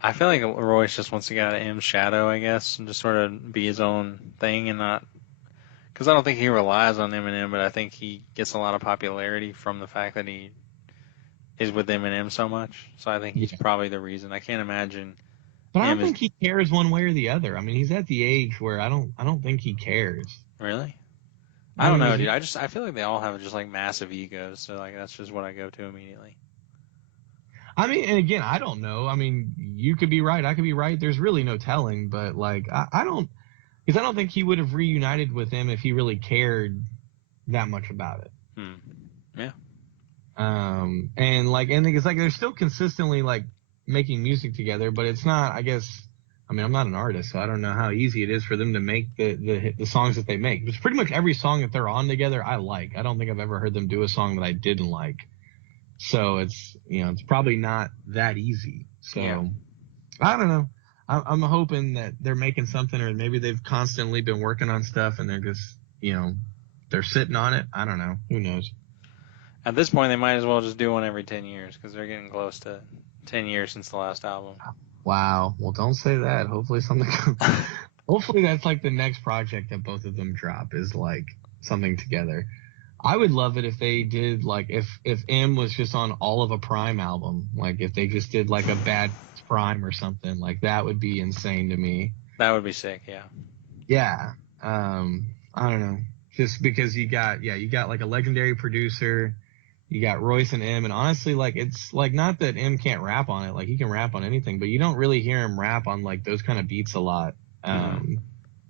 I feel like Royce just wants to get out of M's shadow, I guess, and just sort of be his own thing and not. Because I don't think he relies on Eminem, but I think he gets a lot of popularity from the fact that he is with Eminem so much. So I think he's probably the reason. I can't imagine. But I don't think he cares one way or the other. I mean, he's at the age where I don't think he cares. Really? I don't know, dude. I feel like they all have just like massive egos, so like that's just what I go to immediately. I mean, and again, I don't know. I mean, you could be right. I could be right. There's really no telling. But like, I don't, because I don't think he would have reunited with him if he really cared that much about it. Yeah. And like, and it's like they're still consistently like making music together, but it's not. I guess. I mean, I'm not an artist, so I don't know how easy it is for them to make the songs that they make. It's pretty much every song that they're on together, I like. I don't think I've ever heard them do a song that I didn't like. So it's, it's probably not that easy. So yeah. I don't know. I'm hoping that they're making something, or maybe they've constantly been working on stuff and they're just, they're sitting on it. I don't know. Who knows? At this point, they might as well just do one every 10 years because they're getting close to 10 years since the last album. Wow. Well, don't say that. Hopefully hopefully that's like the next project that both of them drop is like something together. I would love it if they did, like, if M was just on all of a Prime album. Like, if they just did, like, a Bad Prime or something. Like, that would be insane to me. That would be sick, yeah. Yeah. I don't know. Just because you got, like, a legendary producer. You got Royce and M. And honestly, like, it's, like, not that M can't rap on it. Like, he can rap on anything. But you don't really hear him rap on, like, those kind of beats a lot.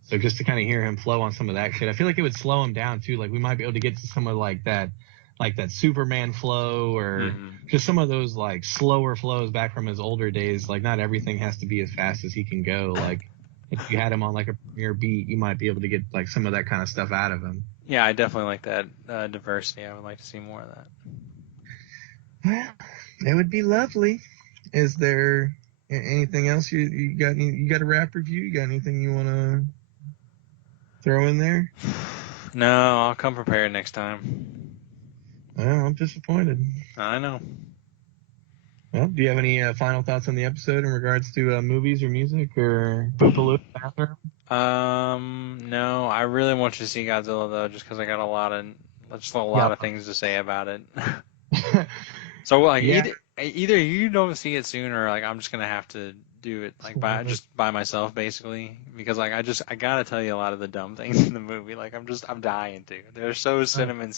So just to kind of hear him flow on some of that shit, I feel like it would slow him down too. Like we might be able to get to some of like that Superman flow or just some of those like slower flows back from his older days. Like not everything has to be as fast as he can go. Like if you had him on like a premier beat, you might be able to get like some of that kind of stuff out of him. Yeah, I definitely like that diversity. I would like to see more of that. Well, it would be lovely. Is there anything else you got? You got a rap review? You got anything you want to throw in there? No, I'll come prepared next time. Well, I'm disappointed. I know. Well, do you have any final thoughts on the episode in regards to movies or music or Poopaloo bathroom? No, I really want you to see Godzilla though, just because I got just a lot of things to say about it. So like Yeah. either you don't see it soon, or like I'm just gonna have to do it like by myself basically, because like I gotta tell you a lot of the dumb things in the movie. Like I'm dying to. They're so cinema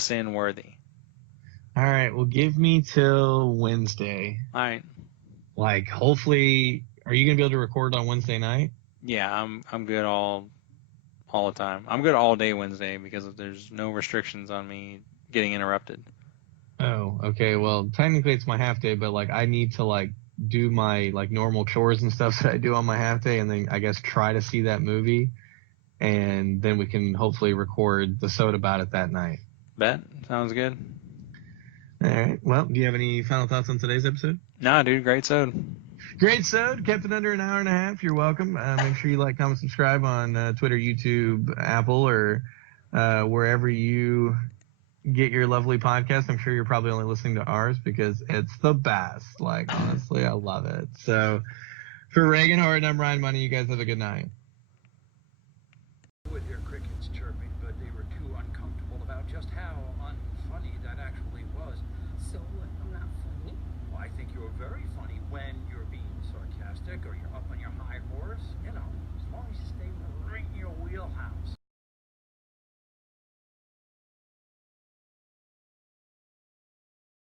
sin worthy. All right. Well, give me till Wednesday. All right. Like, hopefully, are you gonna be able to record on Wednesday night? Yeah, I'm good all the time. I'm good all day Wednesday because there's no restrictions on me getting interrupted. Oh, okay. Well, technically it's my half day, but like I need to like do my like normal chores and stuff that I do on my half day, and then I guess try to see that movie, and then we can hopefully record the soda about it that night. Bet? Sounds good. All right. Well, do you have any final thoughts on today's episode? Nah, dude, great sode. Great sode. Kept it under an hour and a half. You're welcome. Make sure you like, comment, subscribe on Twitter, YouTube, Apple, or wherever you get your lovely podcast. I'm sure you're probably only listening to ours because it's the best. Like, honestly, I love it. So for Reagan Horton, I'm Ryan Money. You guys have a good night. Would hear crickets chirping, but they were too uncomfortable about just how unfunny that actually was. So what? I'm not funny. Well, I think you're very funny when you're being sarcastic or you're up on your